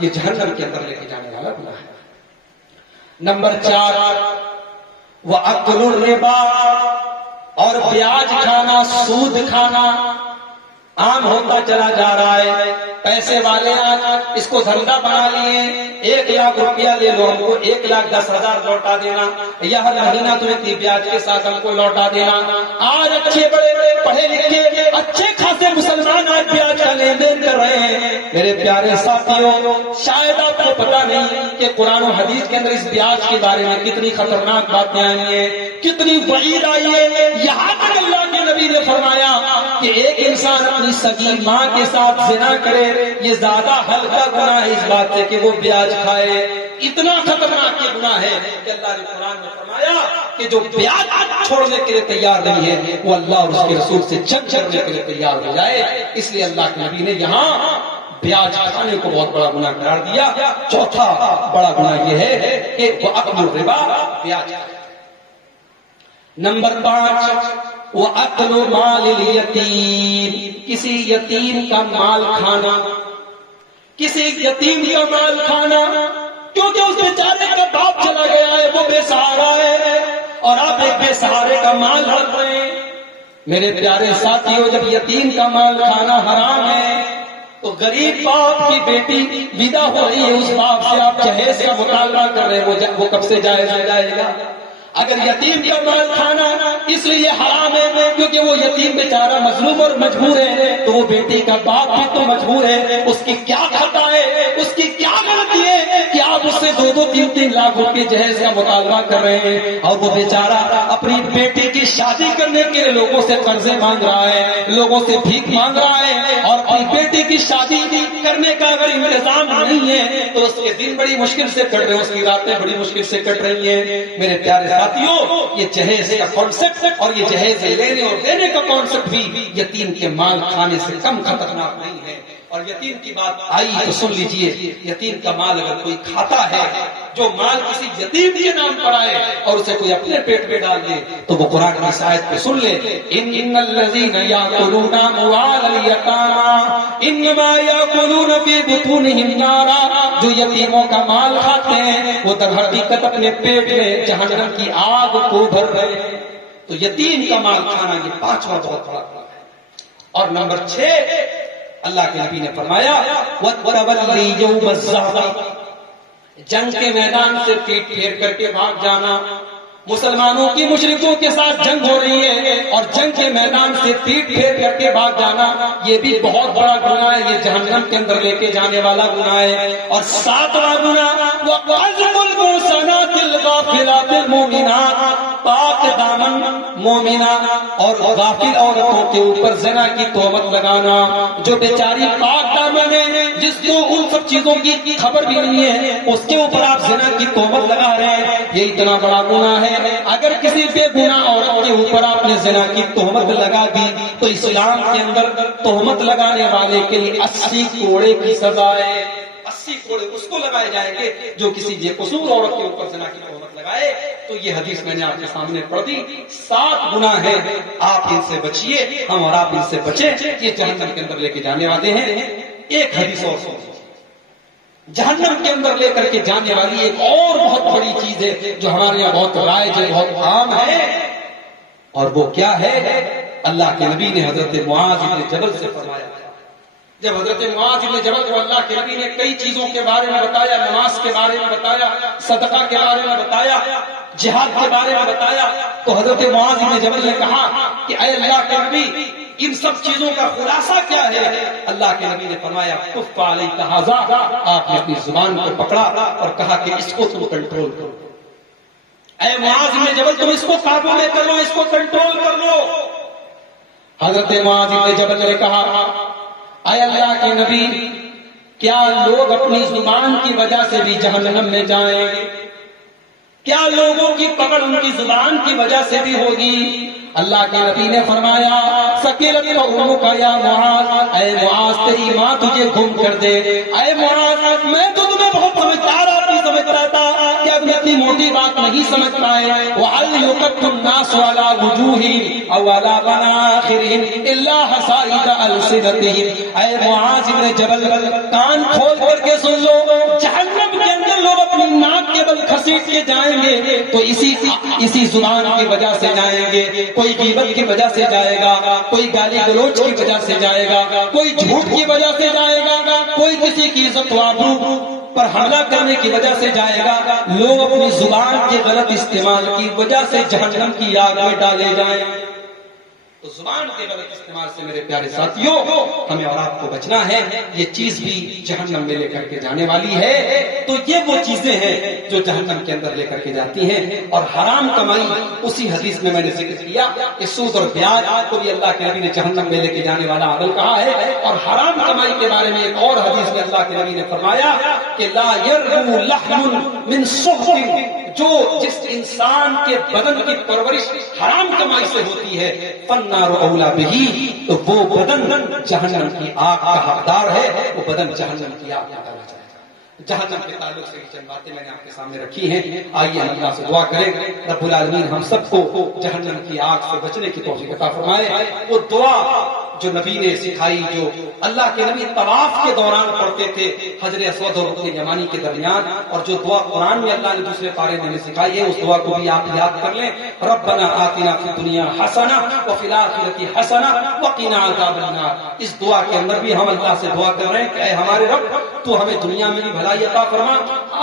یہ جہنم کے اندر لے کے جانے والا گناہ ہے. نمبر 4 وَأَكْلُ الرِّبَا، اور بیاج کھانا، سود کھانا عام ہوتا چلا جا رہا ہے. پیسے والے آج اس کو دھندا بنا لیے، 1 لاکھ روپیہ لے لو ہم کو 1,10,000 لوٹا دینا، یا ہر مہینہ تمہیں اتنی بیاج کے ساتھ ہم کو لوٹا دینا. آج اچھے بڑے پڑھے لکھے اچھے خاصے مسلمان آج بیاج کا لین دین کر رہے ہیں. میرے پیارے ساتھیوں، شاید آپ کو پتا نہیں کہ قرآن و حدیث کے اندر اس بیاج کے بارے میں کتنی خطرناک باتیں آئی ہیں، کتنی وعید آئی ہے. یہاں تک اللہ کے نبی نے فرمایا کہ ایک انسان اپنی سگی ماں کے ساتھ زنا کرے یہ زیادہ ہلکا گناہ ہے اس بات سے کہ وہ بیاج کھائے. اتنا خطرناک یہ گناہ ہے کہ اللہ نے قرآن میں فرمایا کہ جو بیاج چھوڑنے کے لیے تیار نہیں ہے وہ اللہ اور اس کے رسول سے جنگ کرنے کے لیے تیار ہو جائے. اس لیے اللہ کے نبی نے یہاں بیاج کھانے کو بہت بڑا گناہ قرار دیا. چوتھا بڑا گناہ یہ ہے کہ وہ اکل الربا، بیاج. نمبر 5 وَأَكْلُ مَالِ الْيَتِيمِ، کسی یتیم کا مال کھانا، کسی یتیم کا مال کھانا، کیونکہ اس بیچارے کا باپ چلا گیا ہے، وہ بے سہارا ہے اور آپ ایک بے سہارے کا مال رکھ رہے ہیں. میرے پیارے ساتھیوں، جب یتیم کا مال کھانا حرام ہے تو غریب باپ کی بیٹی ودا ہو رہی ہے، اس باپ سے آپ جہیز کا مطالبہ کر رہے ہیں، وہ کب سے جائے گا؟ اگر یتیم کا مال کھانا اس لیے حرام ہے کیونکہ وہ یتیم بیچارہ مظلوم اور مجبور ہے، تو وہ بیٹی کا باپ بھی تو مجبور ہے. اس کی کیا خطا ہے، اس کی کیا غلطی ہے کہ آپ اس سے 2-3 لاکھ روپے جہیز کا مطالبہ کر رہے ہیں، اور وہ بیچارہ اپنی بیٹی کی شادی کرنے کے لیے لوگوں سے قرضے مانگ رہا ہے، لوگوں سے بھیک مانگ رہا ہے، اور اپنی بیٹی کی شادی کرنے کا اگر انتظام نہیں ہے تو اس کے دن بڑی مشکل سے کٹ رہے ہیں، اس کی راتیں بڑی مشکل سے کٹ رہی ہیں. میرے پیارے ساتھیوں، یہ جہیز کا کانسیپٹ اور یہ جہیز لینے اور دینے کا کانسیپٹ بھی یتیم کے مال کھانے سے کم خطرناک نہیں ہے. اور یتیم کی بات آئی تو سن لیجئے، یتیم کا مال اگر کوئی کھاتا ہے، جو مال کسی یتیم کے نام پر آئے اور اسے کوئی اپنے پیٹ میں ڈال دے تو وہ قرآن کی آیت کو سن لے، ان الذین یاکلون اموال الیتامی انما یاکلون فی بطونہم نارا، جو یتیموں کا مال کھاتے ہیں وہ در حقیقت اپنے پیٹ میں جہنم کی آگ کو بھر رہے ہیں. تو یتیم کا مال کھانا یہ 5واں بہت بڑا گناہ ہے. اور نمبر 6 اللہ کے نبی نے فرمایا وَتَوَلِّي يَوْمَ الزَّحْفِ، جنگ کے میدان سے پیٹ پھیر کر کے بھاگ جانا. مسلمانوں کی مشرکوں کے ساتھ جنگ ہو رہی ہے اور جنگ کے میدان سے پیٹ پھیر کر کے بھاگ جانا یہ بھی بہت بڑا گناہ ہے، یہ جہنم کے اندر لے کے جانے والا گناہ ہے. اور 7واں گناہ وَقَذْفُ الْمُحْصَنَاتِ الْغَافِلَاتِ الْمُؤْمِنَاتِ، پاک دامن مومنہ اور غافل عورتوں کے اوپر زنا کی تہمت لگانا. جو بیچاری پاک دامن ہے، جس کو ان سب چیزوں کی خبر بھی نہیں ہے، اس کے اوپر آپ زنا کی تہمت لگا رہے ہیں، یہ اتنا بڑا گناہ ہے. اگر کسی بے گناہ عورت کے اوپر آپ نے زنا کی تہمت لگا دی تو اسلام کے اندر تہمت لگانے والے کے لیے 80 کوڑے کی سزا ہے. 80 کوڑے اس کو لگائے جائیں گے جو کسی بے قصور عورت کے اوپر زنا کی تہمت لگائے. لگائے تو یہ حدیث میں نے آپ کے سامنے پڑھ دی. 7 گناہ ہیں, آپ ان سے بچیے, ہم اور آپ ان سے بچیں, یہ جہنم کے اندر لے کے جانے والے ہیں. ایک حدیث اور سنو, جہنم کے اندر لے کر کے جانے والی ایک اور بہت بڑی چیز ہے جو ہمارے یہاں بہت رائج ہے, بہت عام ہے, اور وہ کیا ہے؟ اللہ کے نبی نے حضرت معاذ بن جبل سے فرمایا. جب حضرت معاذ بن جبل کو اللہ کے نبی نے کئی چیزوں کے بارے میں بتایا, نماز کے بارے میں بتایا, صدقہ کے بارے میں بتایا, جہاد کے بارے میں بتایا, تو حضرت معاذ بن جبل نے کہا کہ اے اللہ کے نبی, ان سب چیزوں کا خلاصہ کیا ہے؟ اللہ کے نبی نے فرمایا کف علیک ھذا, آپ نے اپنی زبان کو پکڑا اور کہا کہ اس کو تم کنٹرول کرو. اے معاذ بن جبل, تم اس کو قابو میں کر لو, اس کو کنٹرول کر لو. حضرت معاذ بن جبل نے کہا اے اللہ کے نبی, کیا لوگ اپنی زبان کی وجہ سے بھی جہنم میں جائیں گے؟ کیا لوگوں کی پکڑ ان کی زبان کی وجہ سے بھی ہوگی؟ اللہ کے نبی نے فرمایا سکیلت امک یا معاذ, اے معاذ تیری ماں تجھے گم کر دے. اے معاذ, میں تو تمہیں بہت سمجھدار آدمی سمجھ رہا تھا کہ اب اتنی موٹی بات نہیں سمجھ پائے. وَهَلْ يُكَبُّ النَّاسُ عَلَى وُجُوهِهِمْ أَوْ عَلَى مَنَاخِرِهِمْ إِلَّا حَصَائِدَ أَلْسِنَتِهِمْ. اے معاذ بن جبل, کان کھول کر کے سن لو, جہنم کے اندر لوگ اپنی ناک کے بل گھسیٹ کے جائیں گے تو اسی زبان کی وجہ سے جائیں گے. کوئی غیبت کی وجہ سے جائے گا, کوئی گالی گلوچ کی وجہ سے جائے گا, کوئی جھوٹ کی وجہ سے جائے گا, کوئی کسی کی عزت و آبرو پر حملہ کرنے کی وجہ سے جائے گا. لوگ اپنی زبان کے غلط استعمال کی وجہ سے جہنم کی آگ میں ڈالے جائیں. تو زبان کے غلط استعمال سے میرے پیارے ساتھیوں ہمیں اور آپ کو بچنا ہے. یہ چیز بھی جہنم میں لے کر کے جانے والی ہے. تو یہ وہ چیزیں ہیں جو جہنم کے اندر لے کر کے جاتی ہیں. اور حرام کمائی, اسی حدیث میں نے ذکر کیا کہ سود اور بیاج کو بھی اللہ کے نبی نے جہنم میں لے کے جانے والا عمل کہا ہے. اور حرام کمائی کے بارے میں ایک اور حدیث میں اللہ کے نبی نے فرمایا کہ لا يربو لحم من سخط, جو جس انسان کے بدن کی پرورش حرام کمائی سے ہوتی ہے, فالنار اولا بہی, تو وہ بدن جہنم کی آگ کا حقدار ہے, وہ بدن جہنم کی آگ کا ڈالا جائے گا. جہنم کے تعلق سے چند باتیں میں نے آپ کے سامنے رکھی ہیں. آئیے اللہ سے دعا کریں رب العالمین ہم سب کو جہنم کی آگ سے بچنے کی توفیق عطا فرمائے. وہ دعا جو نبی نے سکھائی, جو اللہ کے نبی طواف کے دوران پڑھتے تھے حجر اسود اور رکن یمانی کے درمیان, اور جو دعا قرآن میں اللہ نے دوسرے پارے میں سکھائی ہے, اس دعا کو بھی آپ یاد کر لیں. ربنا آتنا فی الدنیا حسنہ وفی الآخرۃ حسنہ وقنا عذاب النار. اس دعا کے اندر بھی ہم اللہ سے دعا کر رہے ہیں کہ اے ہمارے رب, تو ہمیں دنیا میں بھی بھلائی عطا فرما,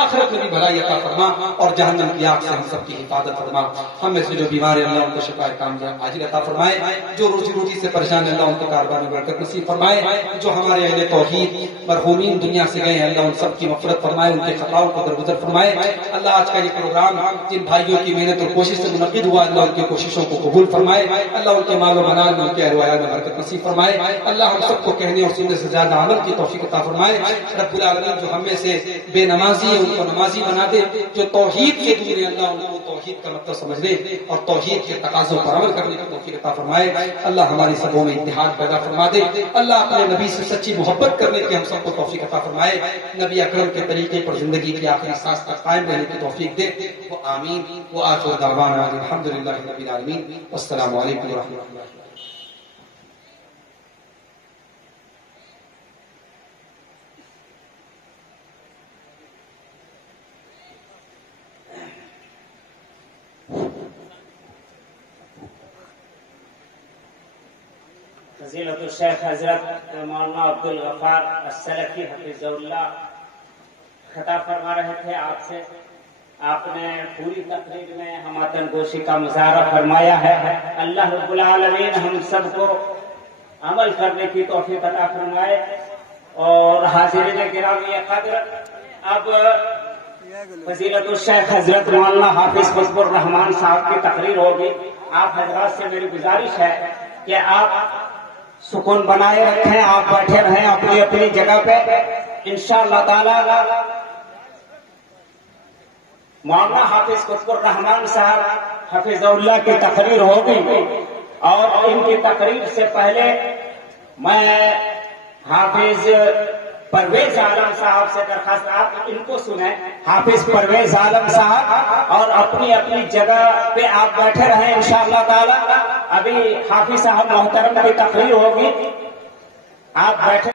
آخرت میں بھی بھلائی عطا فرما, اور جہنم کی آگ سے ہم سب کی حفاظت فرما. ہم میں سے جو بیمار ہیں اللہ ان کو شفا کامیاب عاجل عطا فرمائے. جو روزی روٹی سے پریشان ہیں اللہ ان کے کاروبار میں برکت نصیب فرمائے. جو ہمارے اہل توحید مرحومین دنیا سے گئے ہیں اللہ ان سب کی مغفرت فرمائے, ان کے خطاؤں کو درگزر فرمائے. اللہ آج کا یہ پروگرام جن بھائیوں کی محنت اور کوشش سے منعقد ہوا, اللہ ان کی کوششوں کو قبول فرمائے. اللہ ان کے مال و منال میں, ان کے اہل وعیال میں برکت نصیب فرمائے. اللہ ہم سب کو کہنے اور سننے سے زیادہ عمل کی توفیق عطا فرمائے. رب العالمین جو ہم میں سے بے نمازی ہے ان کو نمازی بنا دے, جو توحید کے دور ہے اللہ ان کو توحید کا مطلب سمجھنے اور توحید کے تقاضوں پر عمل کرنے کی توفیق عطا فرمائے. اللہ ہماری سبوں میں اتحاد پیدا فرما دے. اللہ اپنے نبی سے سچی محبت کرنے کی ہم سب کو توفیق عطا فرمائے. نبی اکرم کے طریقے پر زندگی کی آخری سانس تک قائم رہنے کی توفیق دے. وہ آمین. وہ آخر دعوانا الحمدللہ رب العالمین. والسلام علیکم ورحمۃ اللہ. فضیلت الشیخ حضرت مولانا عبدالغفار السلفی حفظہ اللہ خطاب فرما رہے تھے آپ سے. آپ نے پوری تقریر میں ہماتن گوشی کا مظاہرہ فرمایا ہے. اللہ رب العالمین ہم سب کو عمل کرنے کی توفیق عطا فرمائے. اور حاضرین گرامی قدر, اب فضیلت الشیخ حضرت مولانا حافظ فضل الرحمان صاحب کی تقریر ہوگی. آپ حضرات سے میری گزارش ہے کہ آپ سکون بنائے رکھیں, آپ بیٹھے رہیں اپنی اپنی جگہ پہ. انشاءاللہ تعالی مولانا حافظ فضل الرحمان صاحب حفظہ اللہ کی تقریر ہوگی, اور ان کی تقریر سے پہلے میں حافظ پرویز عالم صاحب سے درخواست آپ ان کو سنیں. حافظ پرویز عالم صاحب اور اپنی اپنی جگہ پہ آپ بیٹھے رہیں انشاءاللہ تعالی. ابھی حافظ صاحب محترم کی تقریر ہوگی, آپ بیٹھے